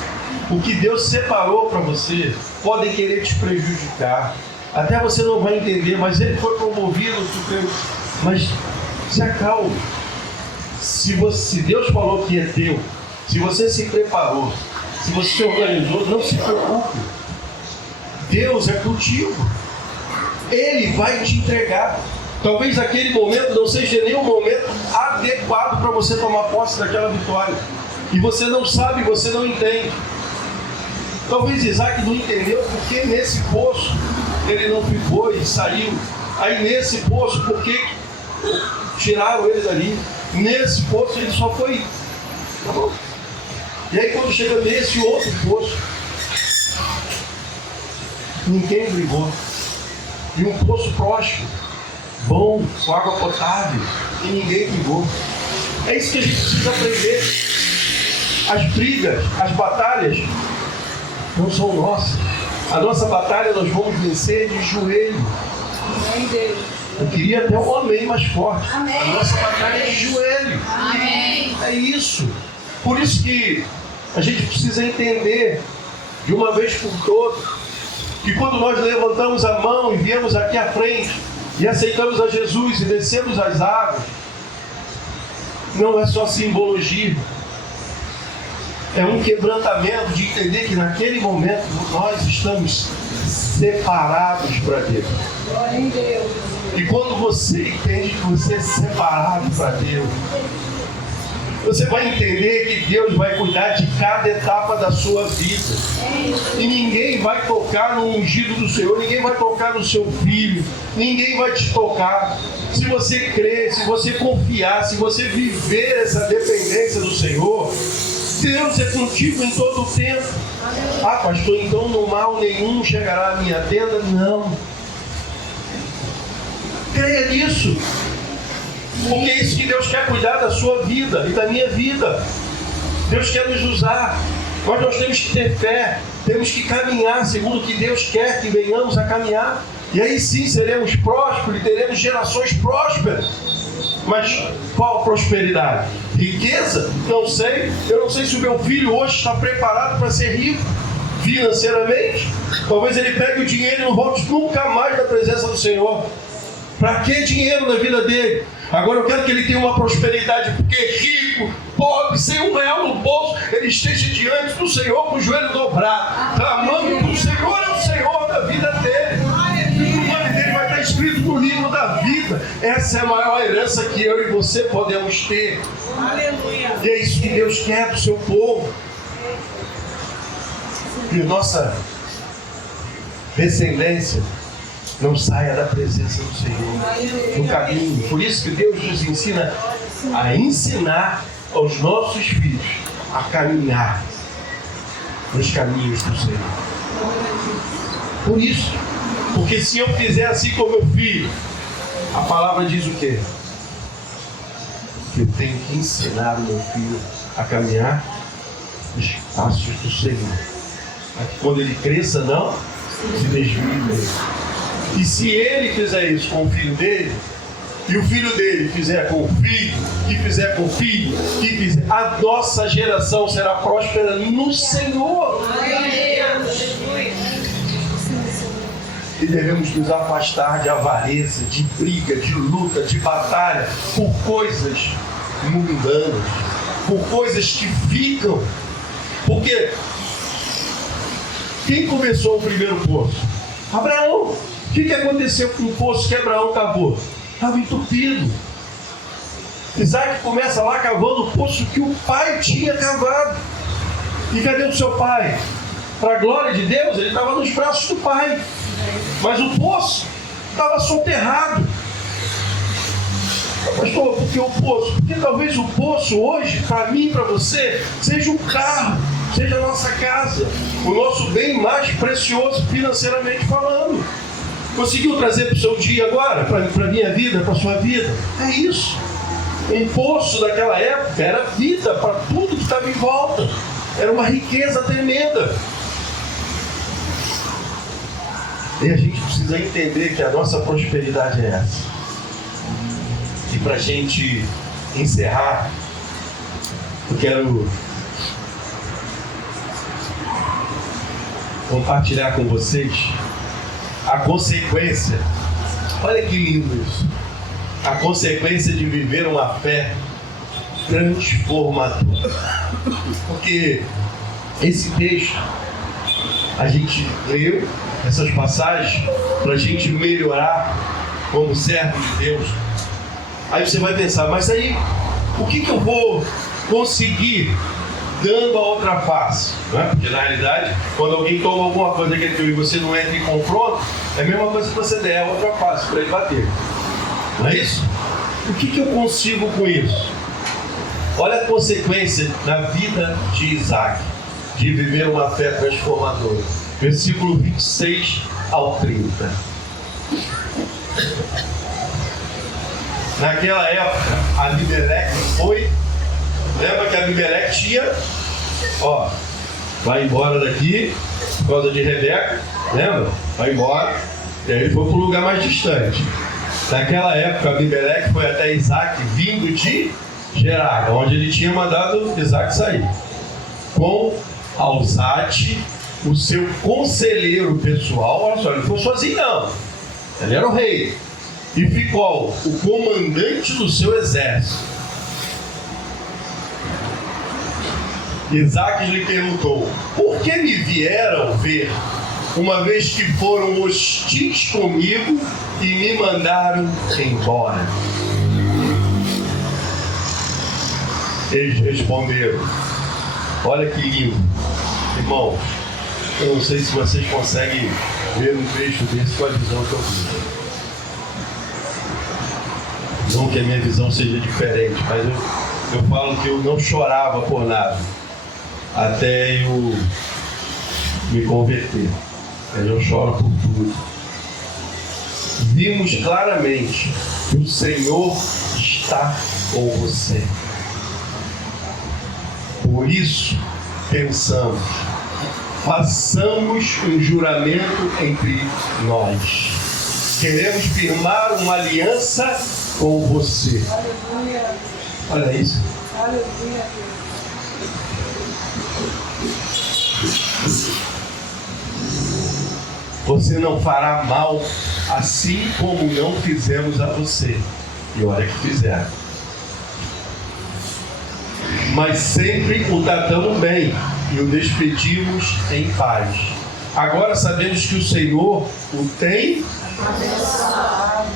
O que Deus separou para você, podem querer te prejudicar. Até você não vai entender, mas ele foi promovido. Mas se acalme. Se Deus falou que é teu, se você se preparou, se você se organizou, não se preocupe. Deus é contigo. Ele vai te entregar. Talvez aquele momento não seja nenhum momento adequado para você tomar posse daquela vitória. E você não sabe, você não entende. Talvez Isaac não entendeu porque nesse poço ele não ficou e saiu. Aí nesse poço, porque tiraram ele dali. Nesse poço ele só foi. Tá bom? E aí quando chega nesse outro poço, ninguém brigou. E um poço próspero, bom, com água potável, e ninguém brigou. É isso que a gente precisa aprender. As brigas, as batalhas não são nossas. A nossa batalha nós vamos vencer de joelho. Amém, Deus. Eu queria até um amém mais forte. Amém. A nossa batalha é de joelho. Amém. É isso. Por isso que a gente precisa entender de uma vez por todas que quando nós levantamos a mão e viemos aqui à frente e aceitamos a Jesus e descemos as águas, não é só simbologia. É um quebrantamento de entender que naquele momento nós estamos separados para Deus. Glória em Deus. E quando você entende que você é separado para Deus, você vai entender que Deus vai cuidar de cada etapa da sua vida. E ninguém vai tocar no ungido do Senhor, ninguém vai tocar no seu filho, ninguém vai te tocar. Se você crer, se você confiar, se você viver essa dependência do Senhor, Deus é contigo em todo o tempo. Ah, pastor, então no mal nenhum chegará à minha tenda? Não. Creia nisso. Porque é isso que Deus quer cuidar da sua vida e da minha vida. Deus quer nos usar. Mas nós temos que ter fé, temos que caminhar segundo o que Deus quer que venhamos a caminhar. E aí sim seremos prósperos e teremos gerações prósperas. Mas qual prosperidade? Riqueza? Não sei. Eu não sei se o meu filho hoje está preparado para ser rico financeiramente. Talvez ele pegue o dinheiro e não volte nunca mais da presença do Senhor. Para que dinheiro na vida dele? Agora eu quero que ele tenha uma prosperidade, porque rico, pobre, sem R$1 no bolso, ele esteja diante do Senhor com o joelho dobrado, clamando que o Senhor é o Senhor da vida dele. E o nome dele vai estar escrito no livro da vida. Essa é a maior herança que eu e você podemos ter. Aleluia. E é isso que Deus quer do seu povo. E a nossa descendência não saia da presença do Senhor no caminho. Por isso que Deus nos ensina a ensinar aos nossos filhos a caminhar nos caminhos do Senhor. Por isso, porque se eu fizer assim com meu filho, a palavra diz o quê? Que eu tenho que ensinar o meu filho a caminhar nos passos do Senhor. para que quando ele cresça, não se desvie dele. E se ele fizer isso com o filho dele, e o filho dele fizer com o filho, que fizer com o filho, que fizer, a nossa geração será próspera no Senhor. E devemos nos afastar de avareza, de briga, de luta, de batalha, por coisas mundanas, por coisas que ficam. Porque quem começou o primeiro poço? Abraão. O que aconteceu com o poço que Abraão cavou? Estava entupido. Isaac começa lá cavando o poço que o pai tinha cavado. E cadê o seu pai? Para a glória de Deus, ele estava nos braços do pai. Mas o poço estava soterrado. Pastor, por que o poço? Porque talvez o poço hoje, para mim e para você, seja um carro, seja a nossa casa, o nosso bem mais precioso financeiramente falando. Conseguiu trazer para o seu dia agora? Para a minha vida, para a sua vida? É isso. Um poço daquela época era vida para tudo que estava em volta. Era uma riqueza tremenda. E a gente precisa entender que a nossa prosperidade é essa. E para a gente encerrar, eu quero compartilhar com vocês a consequência. Olha que lindo isso. A consequência de viver uma fé transformadora. Porque esse texto, a gente leu essas passagens para a gente melhorar como servo de Deus. Aí você vai pensar, mas aí o que eu vou conseguir dando a outra face? Não é? Porque na realidade, quando alguém toma alguma coisa que ele e você não entra em confronto, é a mesma coisa que você der a outra face para ele bater. Não é isso? O que eu consigo com isso? Olha a consequência na vida de Isaac, de viver uma fé transformadora. Versículo 26 ao 30. Naquela época, Abimeleque foi. Lembra que Abimeleque tinha? Vai embora daqui por causa de Rebeca. Lembra? Vai embora. E aí ele foi para um lugar mais distante. Naquela época, Abimeleque foi até Isaac, vindo de Gerar, onde ele tinha mandado Isaac sair. Com Alzate, o seu conselheiro pessoal. Olha só, ele não foi sozinho não. Ele era o rei. E ficou o comandante do seu exército. Isaac lhe perguntou: por que me vieram ver, uma vez que foram hostis comigo e me mandaram embora? Eles responderam: olha que lindo, irmão, eu não sei se vocês conseguem ver um trecho desse com a visão que eu vi. Não que a minha visão seja diferente, mas eu falo que eu não chorava por nada até eu me converter. Mas eu choro por tudo. Vimos claramente que o Senhor está com você. Por isso, pensamos, façamos um juramento entre nós. Queremos firmar uma aliança com você. Olha isso. Você não fará mal, assim como não fizemos a você. E olha que fizeram. Mas sempre o tratamos bem e o despedimos em paz. Agora sabemos que o Senhor o tem abençoado.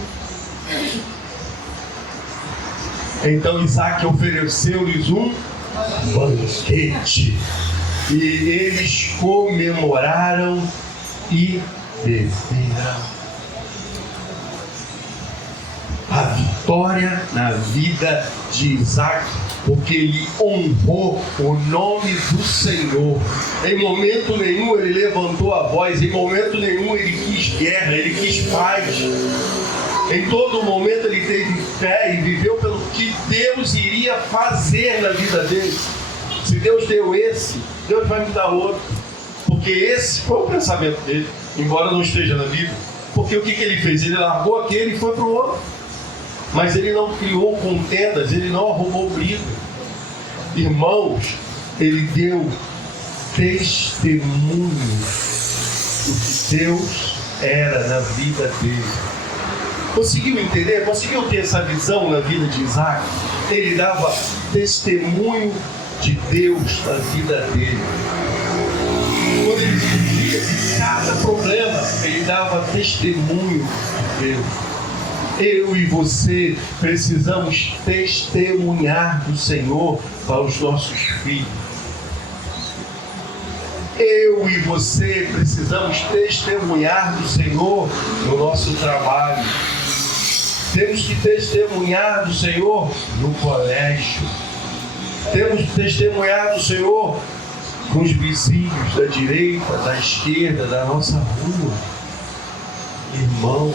Então Isaac ofereceu-lhes um banquete e eles comemoraram e beberam. A vitória na vida de Isaac, porque ele honrou o nome do Senhor. Em momento nenhum ele levantou a voz, em momento nenhum ele quis guerra, ele quis paz. Em todo momento ele teve fé e viveu pelo que Deus iria fazer na vida dele. Se Deus deu esse, Deus vai me dar outro. Porque Porque esse foi o pensamento dele, embora não esteja na Bíblia. Porque o que ele fez? Ele largou aquele e foi para o outro. Mas ele não criou contendas, ele não arrumou briga. Irmãos, ele deu testemunho do que Deus era na vida dele. Conseguiu entender? Conseguiu ter essa visão na vida de Isaac? Ele dava testemunho de Deus na vida dele. Quando ele vivia cada problema, ele dava testemunho de Deus. Eu e você precisamos testemunhar do Senhor para os nossos filhos. Eu e você precisamos testemunhar do Senhor no nosso trabalho. Temos que testemunhar do Senhor no colégio. Temos que testemunhar do Senhor com os vizinhos da direita, da esquerda, da nossa rua. Irmão,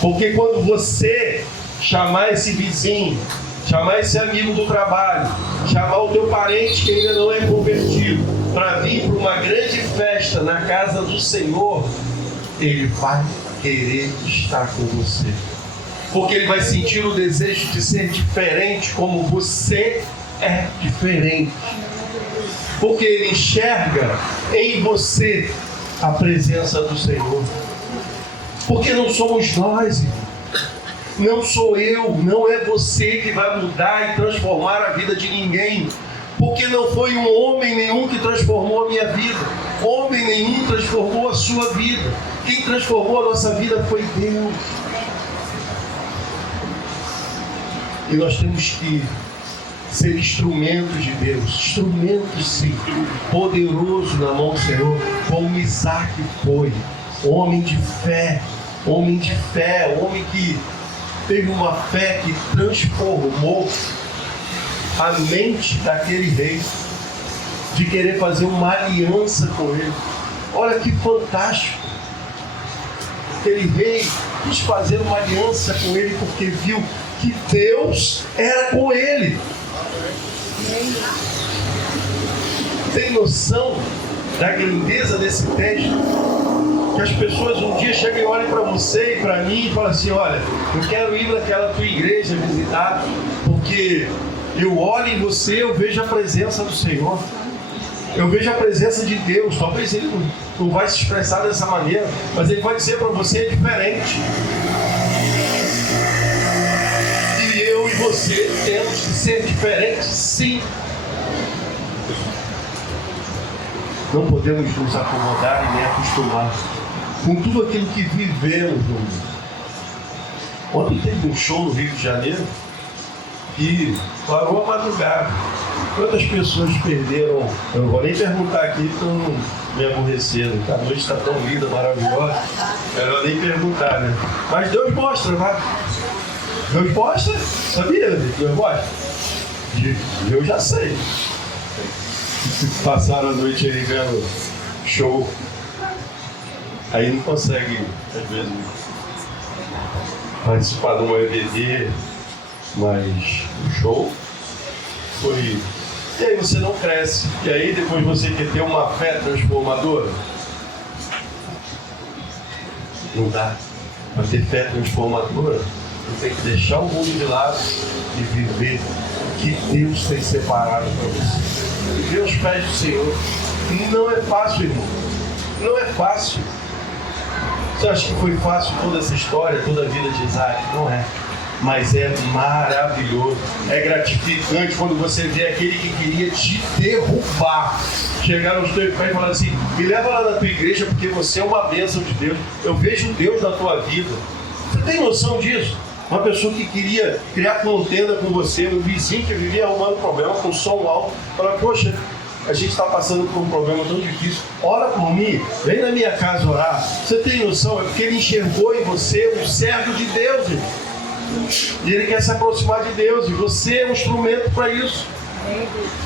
porque quando você chamar esse vizinho, chamar esse amigo do trabalho, chamar o teu parente que ainda não é convertido, para vir para uma grande festa na casa do Senhor, ele vai querer estar com você. Porque ele vai sentir o desejo de ser diferente como você é diferente. Porque ele enxerga em você a presença do Senhor. Porque não somos nós, irmão. Não sou eu, não é você que vai mudar e transformar a vida de ninguém. Porque não foi um homem nenhum que transformou a minha vida. Homem nenhum transformou a sua vida. Quem transformou a nossa vida foi Deus. E nós temos que ser instrumentos de Deus. Instrumentos, sim. Poderoso na mão do Senhor. Como Isaac foi. Homem de fé. Homem de fé. Homem que teve uma fé que transformou a mente daquele rei, de querer fazer uma aliança com ele. Olha que fantástico! Aquele rei quis fazer uma aliança com ele porque viu que Deus era com ele. Tem noção da grandeza desse texto? Que as pessoas um dia chegam e olhem para você e para mim e falam assim: olha, eu quero ir naquela tua igreja visitar, porque eu olho em você, eu vejo a presença do Senhor, eu vejo a presença de Deus. Talvez ele não vai se expressar dessa maneira, mas ele vai dizer para você: é diferente. E eu e você temos que ser diferentes, sim. Não podemos nos acomodar e nem acostumar com tudo aquilo que vivemos no mundo. Ontem teve um show no Rio de Janeiro e parou a madrugada. Quantas pessoas perderam? Eu não vou nem perguntar aqui para não me aborrecer, né? A noite está tão linda, maravilhosa. Melhor nem perguntar, né? Mas Deus mostra, né? Deus mostra? Sabia? Deus mostra? Eu já sei. Passaram a noite aí vendo show. Aí não consegue, às vezes, participar de uma EVD, mas o show foi. E aí você não cresce. E aí depois você quer ter uma fé transformadora. Não dá. Para ter fé transformadora, você tem que deixar o mundo de lado e viver o que Deus tem separado para você. Viver aos pés do Senhor. Não é fácil, irmão. Não é fácil. Você acha que foi fácil toda essa história, toda a vida de Isaac? Não é. Mas é maravilhoso. É gratificante quando você vê aquele que queria te derrubar chegar aos teus pés e falar assim: me leva lá na tua igreja porque você é uma bênção de Deus. Eu vejo Deus na tua vida. Você tem noção disso? Uma pessoa que queria criar contenda com você, um vizinho que vivia arrumando problema com som alto, fala: poxa, a gente está passando por um problema tão difícil, ora por mim, vem na minha casa orar. Você tem noção? É porque ele enxergou em você um servo de Deus, irmão. E ele quer se aproximar de Deus, e você é um instrumento para isso.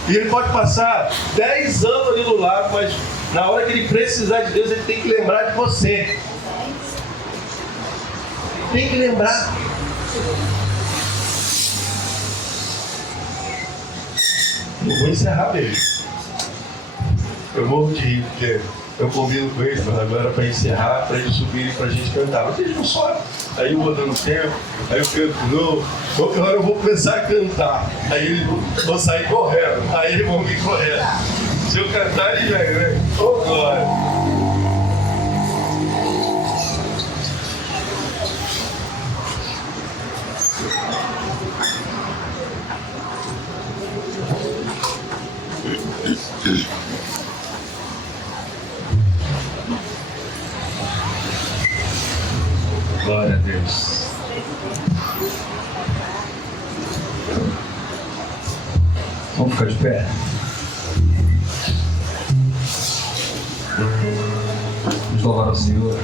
E ele pode passar 10 anos ali do lado, mas na hora que ele precisar de Deus, ele tem que lembrar de você. Tem que lembrar. Eu vou encerrar mesmo. Eu morro de rir, porque eu combino com eles, mas agora para encerrar, para eles subirem para a gente cantar. Mas eles não sobem. Aí eu vou dando tempo, aí eu canto de novo. Qualquer hora eu vou começar a cantar. Aí eles vão sair correndo. Aí eles vão vir correndo. Se eu cantar, eles vêm. Ô, glória! Glória a Deus. Vamos ficar de pé? Vamos louvar ao Senhor.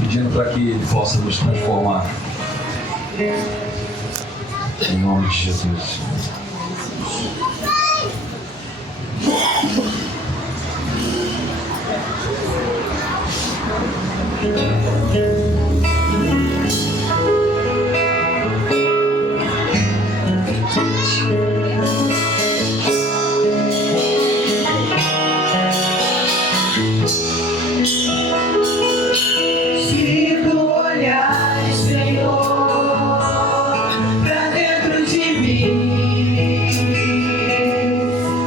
Pedindo para que Ele possa nos transformar. Em nome de Jesus. Se tu olhares, Senhor, pra dentro de mim,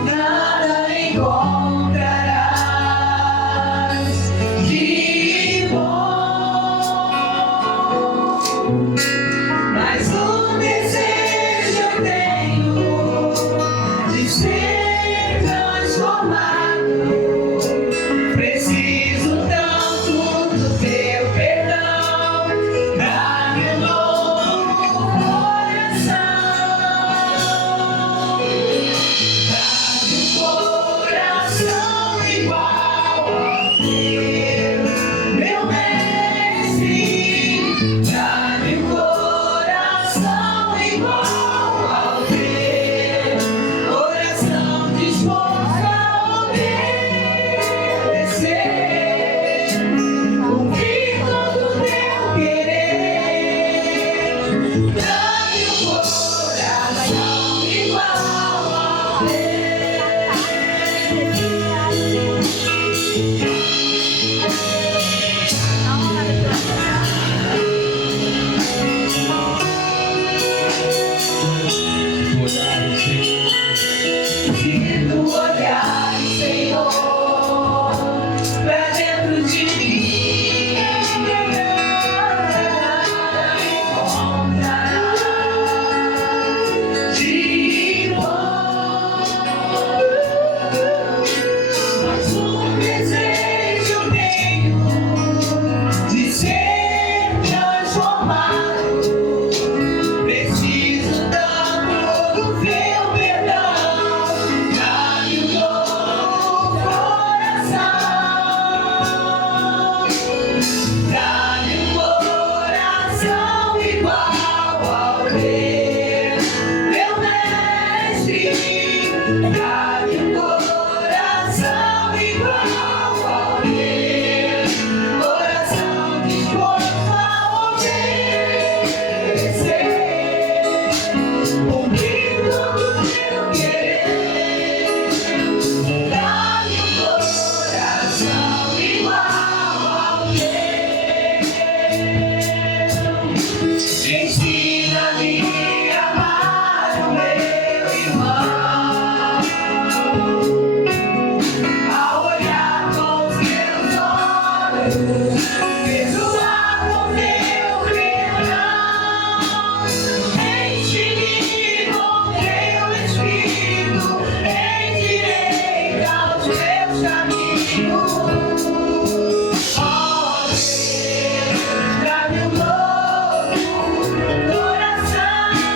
nada encontrarás de bom. Mas um desejo eu tenho de ser transformado. Preciso tanto do teu perdão, dá-me um novo coração. Dá-me um coração igual ao teu, meu mestre. Dá-me um coração igual ao teu, coração disposto a obedecer, cumprir todo o teu querer. Dá-me um coração igual ao teu. Se tu olhares, Senhor, pra dentro de mim, nada encontrarás de bom. Mas um desejo eu tenho de ser transformado. Preciso tanto do teu perdão, dá-me um novo coração. Dá-me um coração igual ao teu, meu mestre. Dá-me um coração igual ao teu, coração disposto a obedecer, cumprir todo o teu querer. Dá-me um coração igual ao teu. Ensina-me a amar o meu irmão, a olhar com os teus olhos, perdoar com teu perdão. Enche-me com teu Espírito, endireita os meus caminhos. Ó Deus, dá-me um novo coração.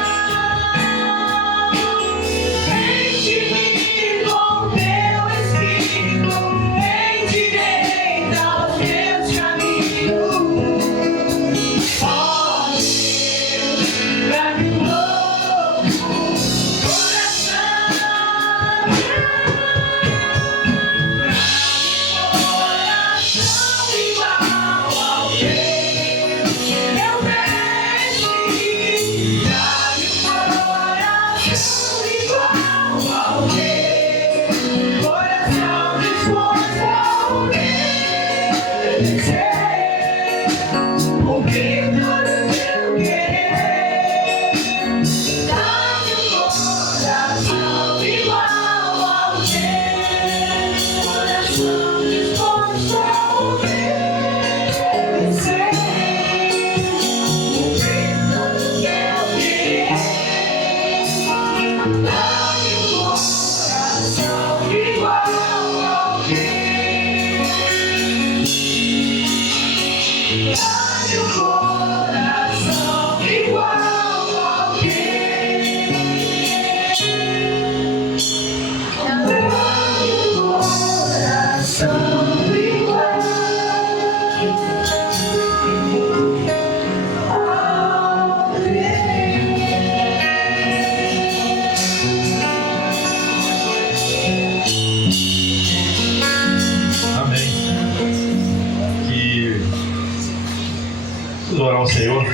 Senhor,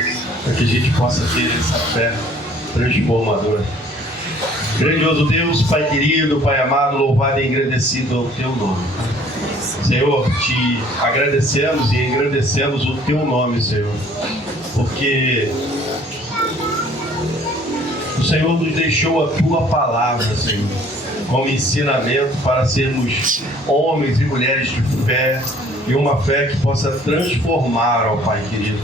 para que a gente possa ter essa fé transformadora. Grandioso Deus, Pai querido, Pai amado, louvado e engrandecido é o Teu nome. Senhor, te agradecemos e engrandecemos o Teu nome, Senhor, porque o Senhor nos deixou a Tua palavra, Senhor, como ensinamento para sermos homens e mulheres de fé, e uma fé que possa transformar, ó Pai querido,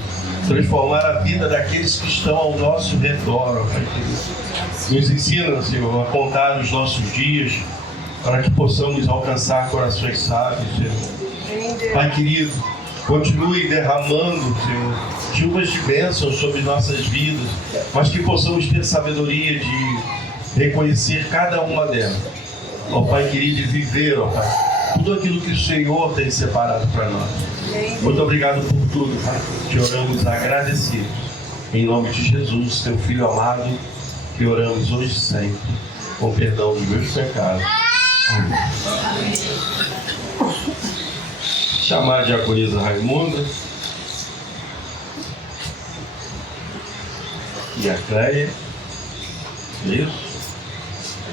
transformar a vida daqueles que estão ao nosso redor, ó Pai querido. Nos ensina, Senhor, a contar os nossos dias para que possamos alcançar corações sábios, Senhor. Pai querido, continue derramando, Senhor, chuvas de bênçãos sobre nossas vidas, mas que possamos ter sabedoria de reconhecer cada uma delas. Ó Pai querido, e viver, ó Pai, tudo aquilo que o Senhor tem separado para nós. Muito obrigado por tudo, Pai. Te oramos agradecidos. Em nome de Jesus, Teu Filho amado, que oramos hoje e sempre, com perdão dos meus pecados. Amém. Chamar a diaconisa Raimunda e a Cleia. Isso.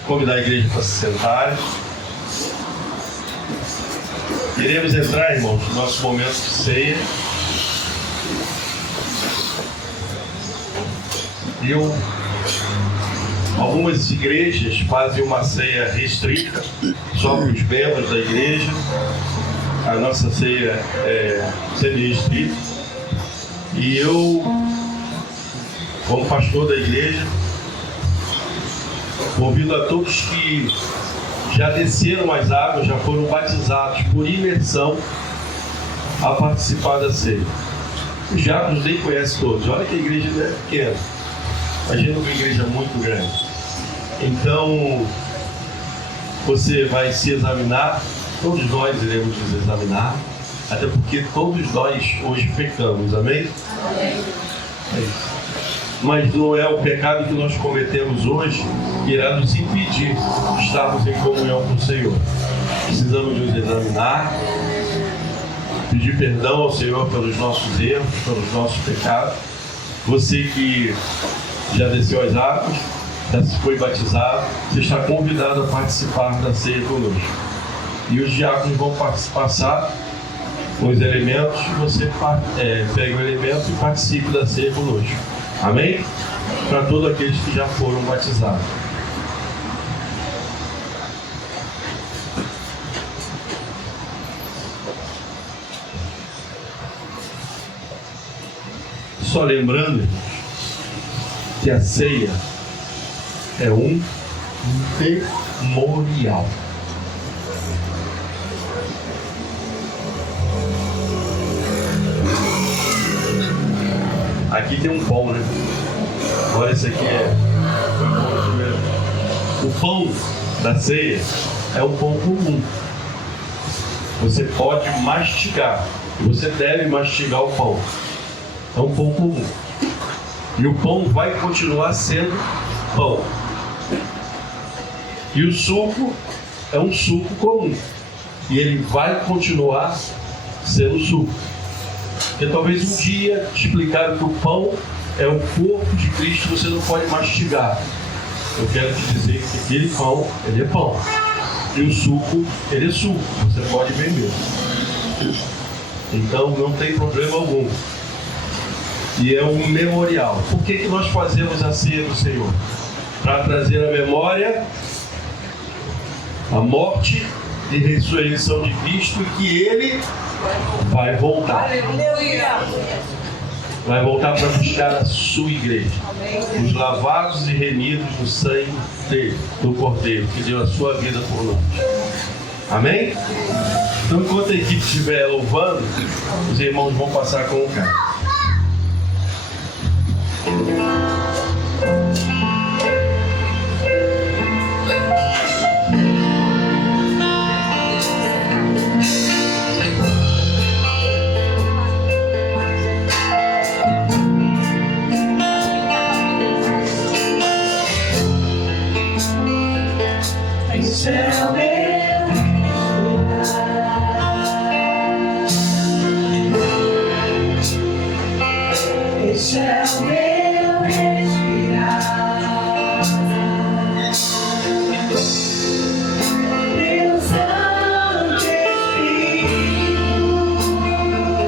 Convidar a igreja para se sentarem. Queremos entrar, irmãos, no nosso momento de ceia. Algumas igrejas fazem uma ceia restrita só para os membros da igreja. A nossa ceia é semi-restrita. E eu, como pastor da igreja, convido a todos que já desceram as águas, já foram batizados por imersão, a participar da ceia. Os diáconos nem conhecem todos. Olha que a igreja não é pequena. Imagina uma igreja muito grande. Então, você vai se examinar, todos nós iremos nos examinar, até porque todos nós hoje pecamos, amém? Amém. É isso. Mas não é o pecado que nós cometemos hoje que irá nos impedir de estarmos em comunhão com o Senhor. Precisamos nos examinar, pedir perdão ao Senhor pelos nossos erros, pelos nossos pecados. Você que já desceu as águas, já se foi batizado, você está convidado a participar da ceia conosco. E os diáconos vão passar com os elementos, e você pega o elemento e participe da ceia conosco. Amém? Para todos aqueles que já foram batizados. Só lembrando que a ceia é um memorial. Aqui tem um pão, né? Agora esse aqui o pão da ceia é um pão comum. Você pode mastigar. Você deve mastigar o pão. É um pão comum. E o pão vai continuar sendo pão. E o suco é um suco comum. E ele vai continuar sendo suco. Porque talvez um dia te explicaram que o pão é o corpo de Cristo, você não pode mastigar. Eu quero te dizer que aquele pão, ele é pão. E o suco, ele é suco. Você pode beber. Então não tem problema algum. E é um memorial. Por que nós fazemos a ceia do Senhor? Para trazer a memória, a morte e ressurreição de Cristo, e que Ele vai voltar. Vai voltar para buscar a sua igreja. Os lavados e remidos no sangue dele, do Cordeiro, que deu a sua vida por nós. Amém? Então, enquanto a equipe estiver louvando, os irmãos vão passar com o cara. Esse é o meu respirar. Deus Santo Espírito, Ele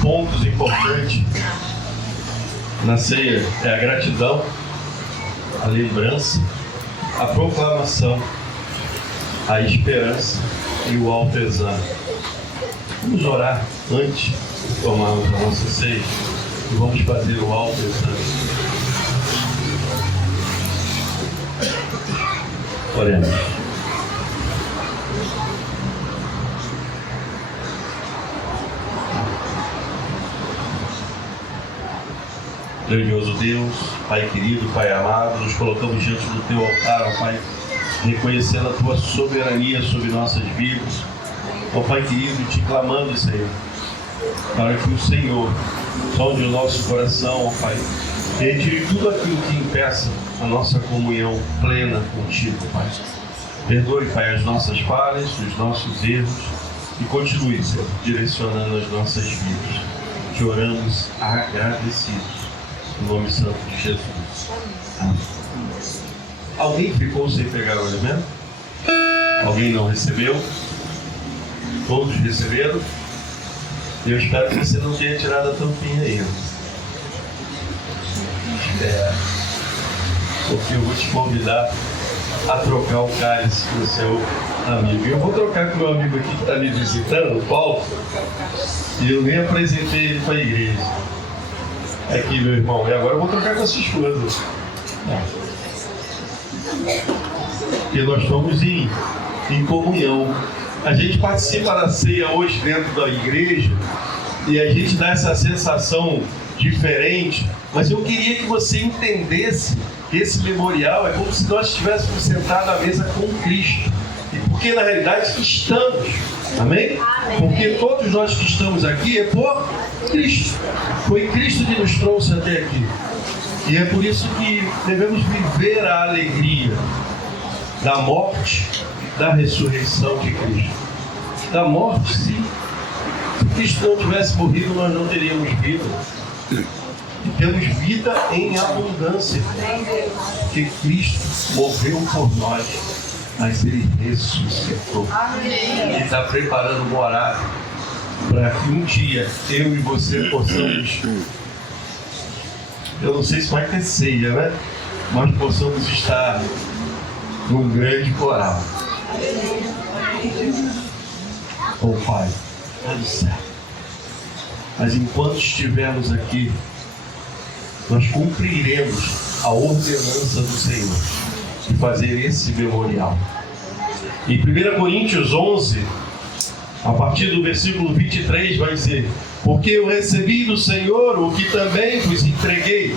pontos importantes na ceia é a gratidão, a lembrança, a proclamação, a esperança e o autoexame. Vamos orar antes de tomarmos a nossa ceia e vamos fazer o autoexame. Oremos. Grandioso Deus, Pai querido, Pai amado, nos colocamos diante do Teu altar, ó Pai, reconhecendo a Tua soberania sobre nossas vidas. Ó Pai querido, te clamando, Senhor, para que o Senhor sonde o nosso coração, ó Pai, retire tudo aquilo que impeça a nossa comunhão plena contigo, Pai. Perdoe, Pai, as nossas falhas, os nossos erros e continue, Senhor, direcionando as nossas vidas. Te oramos agradecidos. Em nome santo de Jesus. Amém. Alguém ficou sem pegar o alimento? Alguém não recebeu? Todos receberam? Eu espero que você não tenha tirado a tampinha ainda. Porque eu vou te convidar a trocar o cálice com o seu amigo. Eu vou trocar com o meu amigo aqui que está me visitando, o Paulo, e eu nem apresentei ele para a igreja. Aqui, meu irmão. E agora eu vou trocar com a sua esposa. Porque nós estamos em comunhão. A gente participa da ceia hoje dentro da igreja e a gente dá essa sensação diferente, mas eu queria que você entendesse que esse memorial é como se nós estivéssemos sentados à mesa com Cristo. E porque na realidade estamos. Amém? Porque todos nós que estamos aqui é por Cristo. Foi Cristo que nos trouxe até aqui. E é por isso que devemos viver a alegria da morte, da ressurreição de Cristo. Da morte, sim. Se Cristo não tivesse morrido, nós não teríamos vida. E temos vida em abundância. Porque Cristo morreu por nós, mas Ele ressuscitou. Ele está preparando morada para que um dia eu e você possamos, eu não sei se vai ter ceia, né? Mas possamos estar num grande coral. Oh Pai, é do céu. Mas enquanto estivermos aqui, nós cumpriremos a ordenança do Senhor de fazer esse memorial. Em 1 Coríntios 11, a partir do versículo 23, vai dizer: porque eu recebi do Senhor o que também vos entreguei,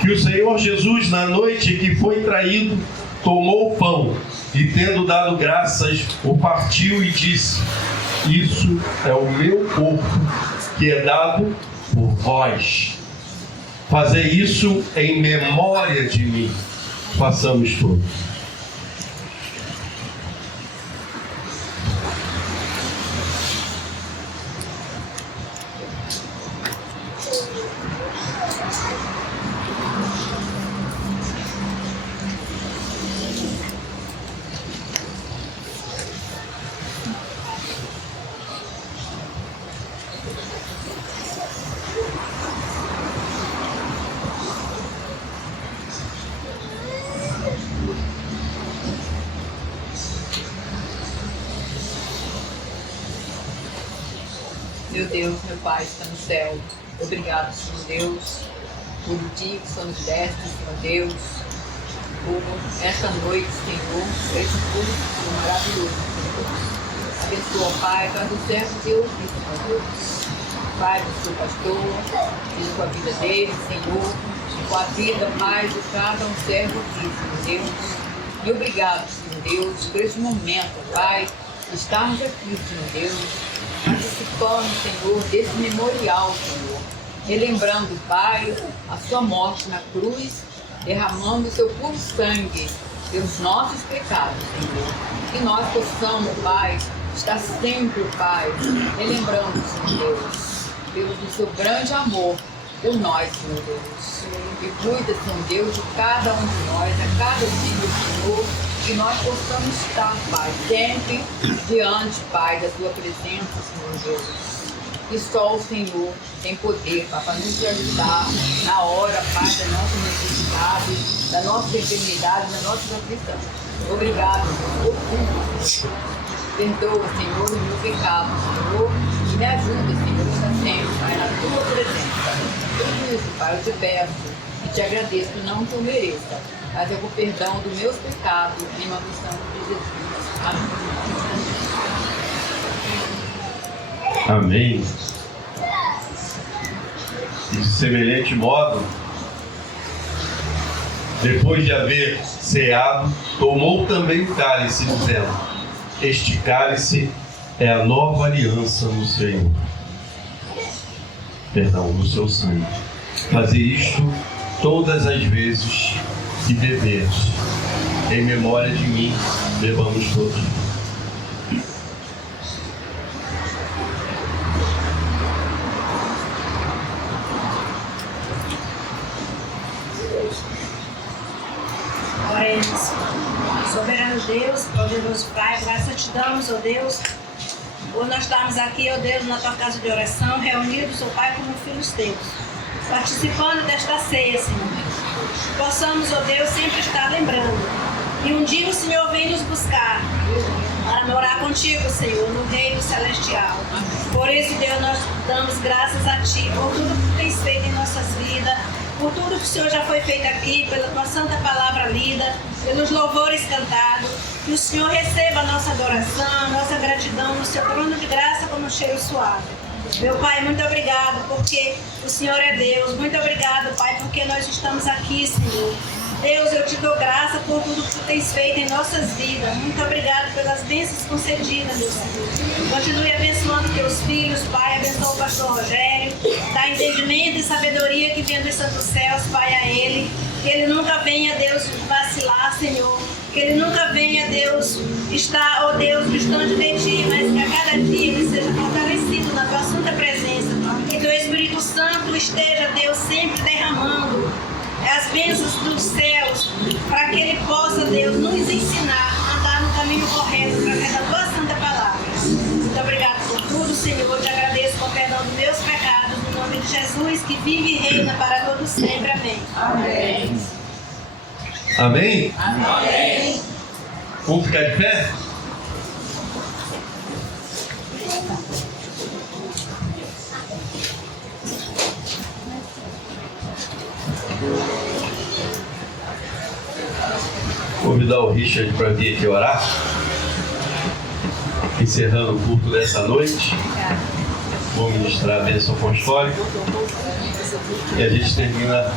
que o Senhor Jesus, na noite em que foi traído, tomou o pão e, tendo dado graças, o partiu e disse: isso é o meu corpo, que é dado por vós. Fazer isso em memória de mim. Façamos todos. Meu Deus, meu Pai, está no céu. Obrigado, Senhor Deus, por o dia que o Senhor nos deste, Senhor Deus, por esta noite, Senhor, por esse culto, Senhor, maravilhoso, Senhor. Abençoa, Pai, para o servo teu, Senhor Deus. Pai, do seu pastor, e com a vida dele, Senhor, e com a vida, Pai, de cada um servo aqui, Senhor Deus. E obrigado, Senhor Deus, por esse momento, Pai, estarmos aqui, Senhor Deus, participando, Senhor, desse memorial, Senhor, relembrando, Pai, a sua morte na cruz, derramando o seu puro sangue pelos nossos pecados, Senhor. Que nós possamos, Pai, estar sempre, Pai, relembrando, Senhor Deus, pelo seu grande amor por nós, Senhor Deus. E cuida, Senhor Deus, de cada um de nós, a cada dia, Senhor, que nós possamos estar, Pai, sempre diante, Pai, da Tua presença, Senhor Deus. E só o Senhor tem poder, Pai, para nos ajudar na hora, Pai, da nossa necessidade, da nossa enfermidade, da nossa aflição. Obrigado, Senhor. Perdoa, Senhor, o meu pecado, Senhor, e me ajuda, Senhor, estar sempre, Pai, na Tua presença. Tudo isso, Pai, eu te peço e te agradeço, não que eu mereça, mas é o perdão dos meus pecados, em nome santo de Jesus. Amém. E de semelhante modo, depois de haver ceado, tomou também o cálice, dizendo: este cálice é a nova aliança no Senhor. Perdão, no seu sangue. Fazer isto todas as vezes que beberes, em memória de mim. Bebamos todos. Oremos. Soberano Deus, poderoso Pai, graças te damos, ó Deus, por nós estarmos aqui, ó Deus, na tua casa de oração, reunidos, ó Pai, como filhos teus, participando desta ceia, Senhor. Possamos, ó Deus, sempre estar lembrando que um dia o Senhor vem nos buscar para morar contigo, Senhor, no reino celestial. Por isso, Deus, nós damos graças a Ti por tudo que tens feito em nossas vidas, por tudo que o Senhor já foi feito aqui, pela tua santa palavra lida, pelos louvores cantados. Que o Senhor receba a nossa adoração, a nossa gratidão no seu trono de graça como um cheiro suave. Meu Pai, muito obrigado porque o Senhor é Deus. Muito obrigado, Pai, porque nós estamos aqui, Senhor. Deus, eu te dou graça por tudo que tu tens feito em nossas vidas. Muito obrigado pelas bênçãos concedidas, meu Senhor. Continue abençoando teus filhos, Pai. Abençoa o pastor Rogério. Dá entendimento e sabedoria que vem dos santos céus, Pai, a ele. Que ele nunca venha, Deus, vacilar, Senhor. Que ele nunca venha, Deus, estar, ó Deus, distante de Ti, mas que a cada dia ele seja fortalecido na Tua santa presença. Que Teu Espírito Santo esteja, Deus, sempre derramando as bênçãos dos céus, para que Ele possa, Deus, nos ensinar a andar no caminho correto através da Tua santa palavra. Muito obrigado por tudo, Senhor. Eu te agradeço por perdão dos meus pecados, no nome de Jesus, que vive e reina para todos sempre. Amém. Amém. Amém? Amém. Vamos ficar de pé? Convidar o Richard para vir aqui orar, encerrando o culto dessa noite. Vou ministrar a bênção apostólica e a gente termina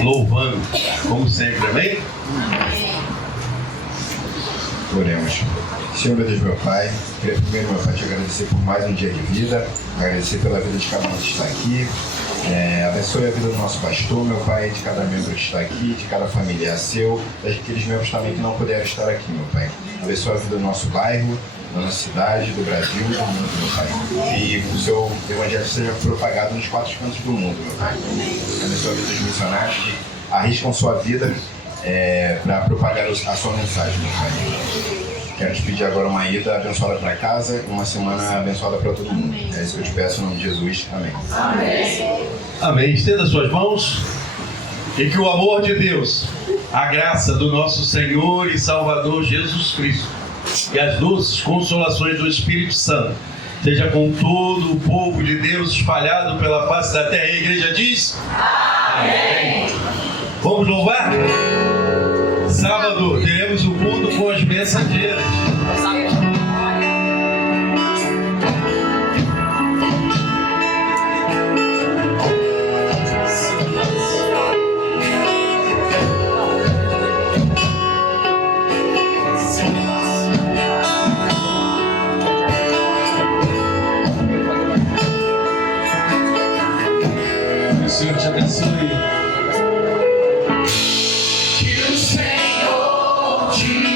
louvando, como sempre, amém? Oremos. Senhor, meu Deus, meu Pai, queria primeiro, meu Pai, te agradecer por mais um dia de vida, agradecer pela vida de cada um que está aqui. Abençoe a vida do nosso pastor, meu Pai, de cada membro que está aqui, de cada familiar seu, daqueles membros também que não puderam estar aqui, meu Pai. Abençoe a vida do nosso bairro, da nossa cidade, do Brasil, do mundo, meu Pai. E o seu evangelho seja propagado nos 4 cantos do mundo, meu Pai. Abençoe a vida dos missionários que arriscam sua vida para propagar a sua mensagem, meu Pai. Quero te pedir agora uma ida abençoada para casa, uma semana abençoada para todo mundo. É isso que eu te peço em nome de Jesus. Amém. Amém. Amém. Estenda suas mãos e que o amor de Deus, a graça do nosso Senhor e Salvador Jesus Cristo e as doces consolações do Espírito Santo seja com todo o povo de Deus espalhado pela face da terra. E a igreja diz: Amém. Vamos louvar? Sábado teremos o culto com as mensageiras. Que o Senhor te abençoe. Que o Senhor te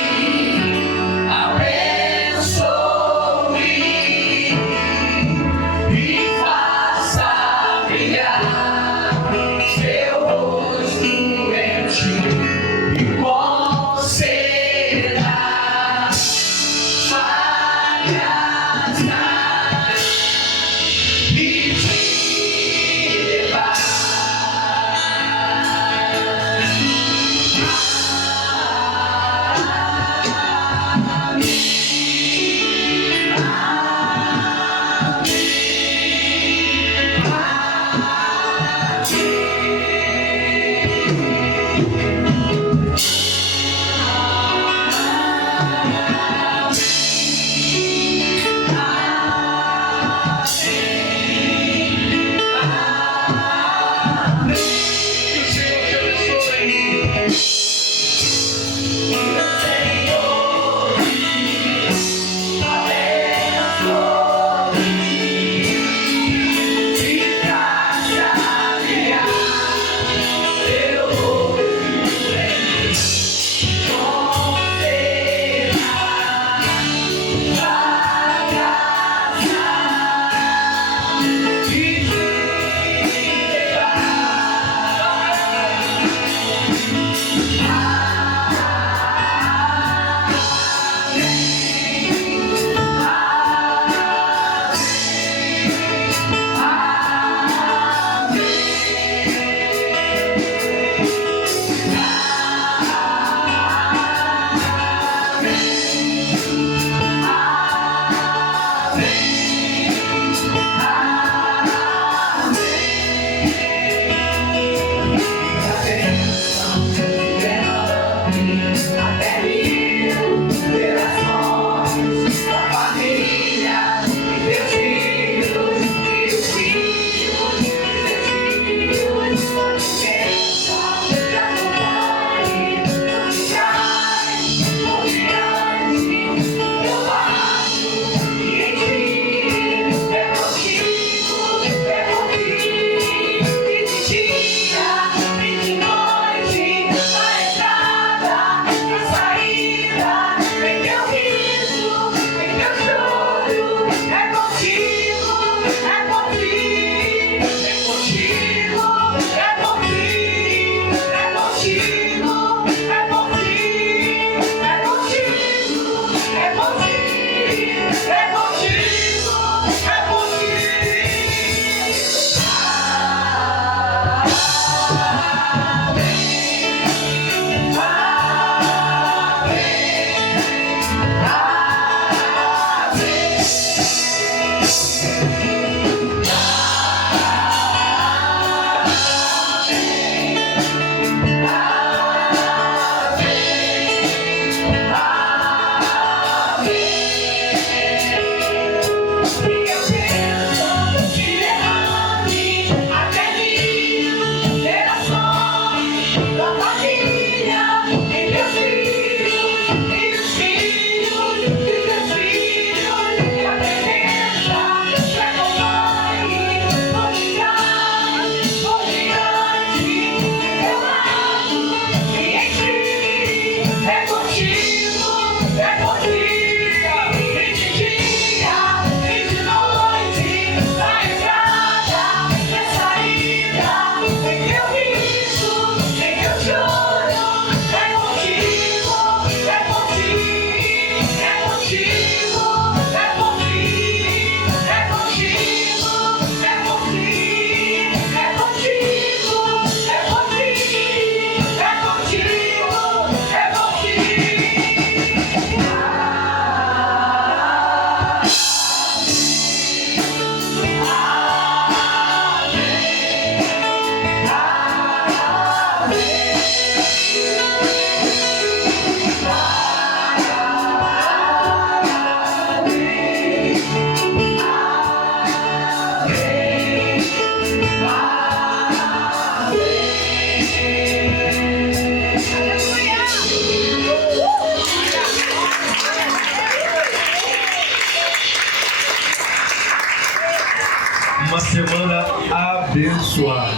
Uma semana abençoada.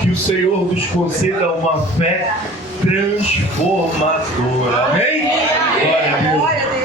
Que o Senhor nos conceda uma fé transformadora. Amém? Glória a Deus.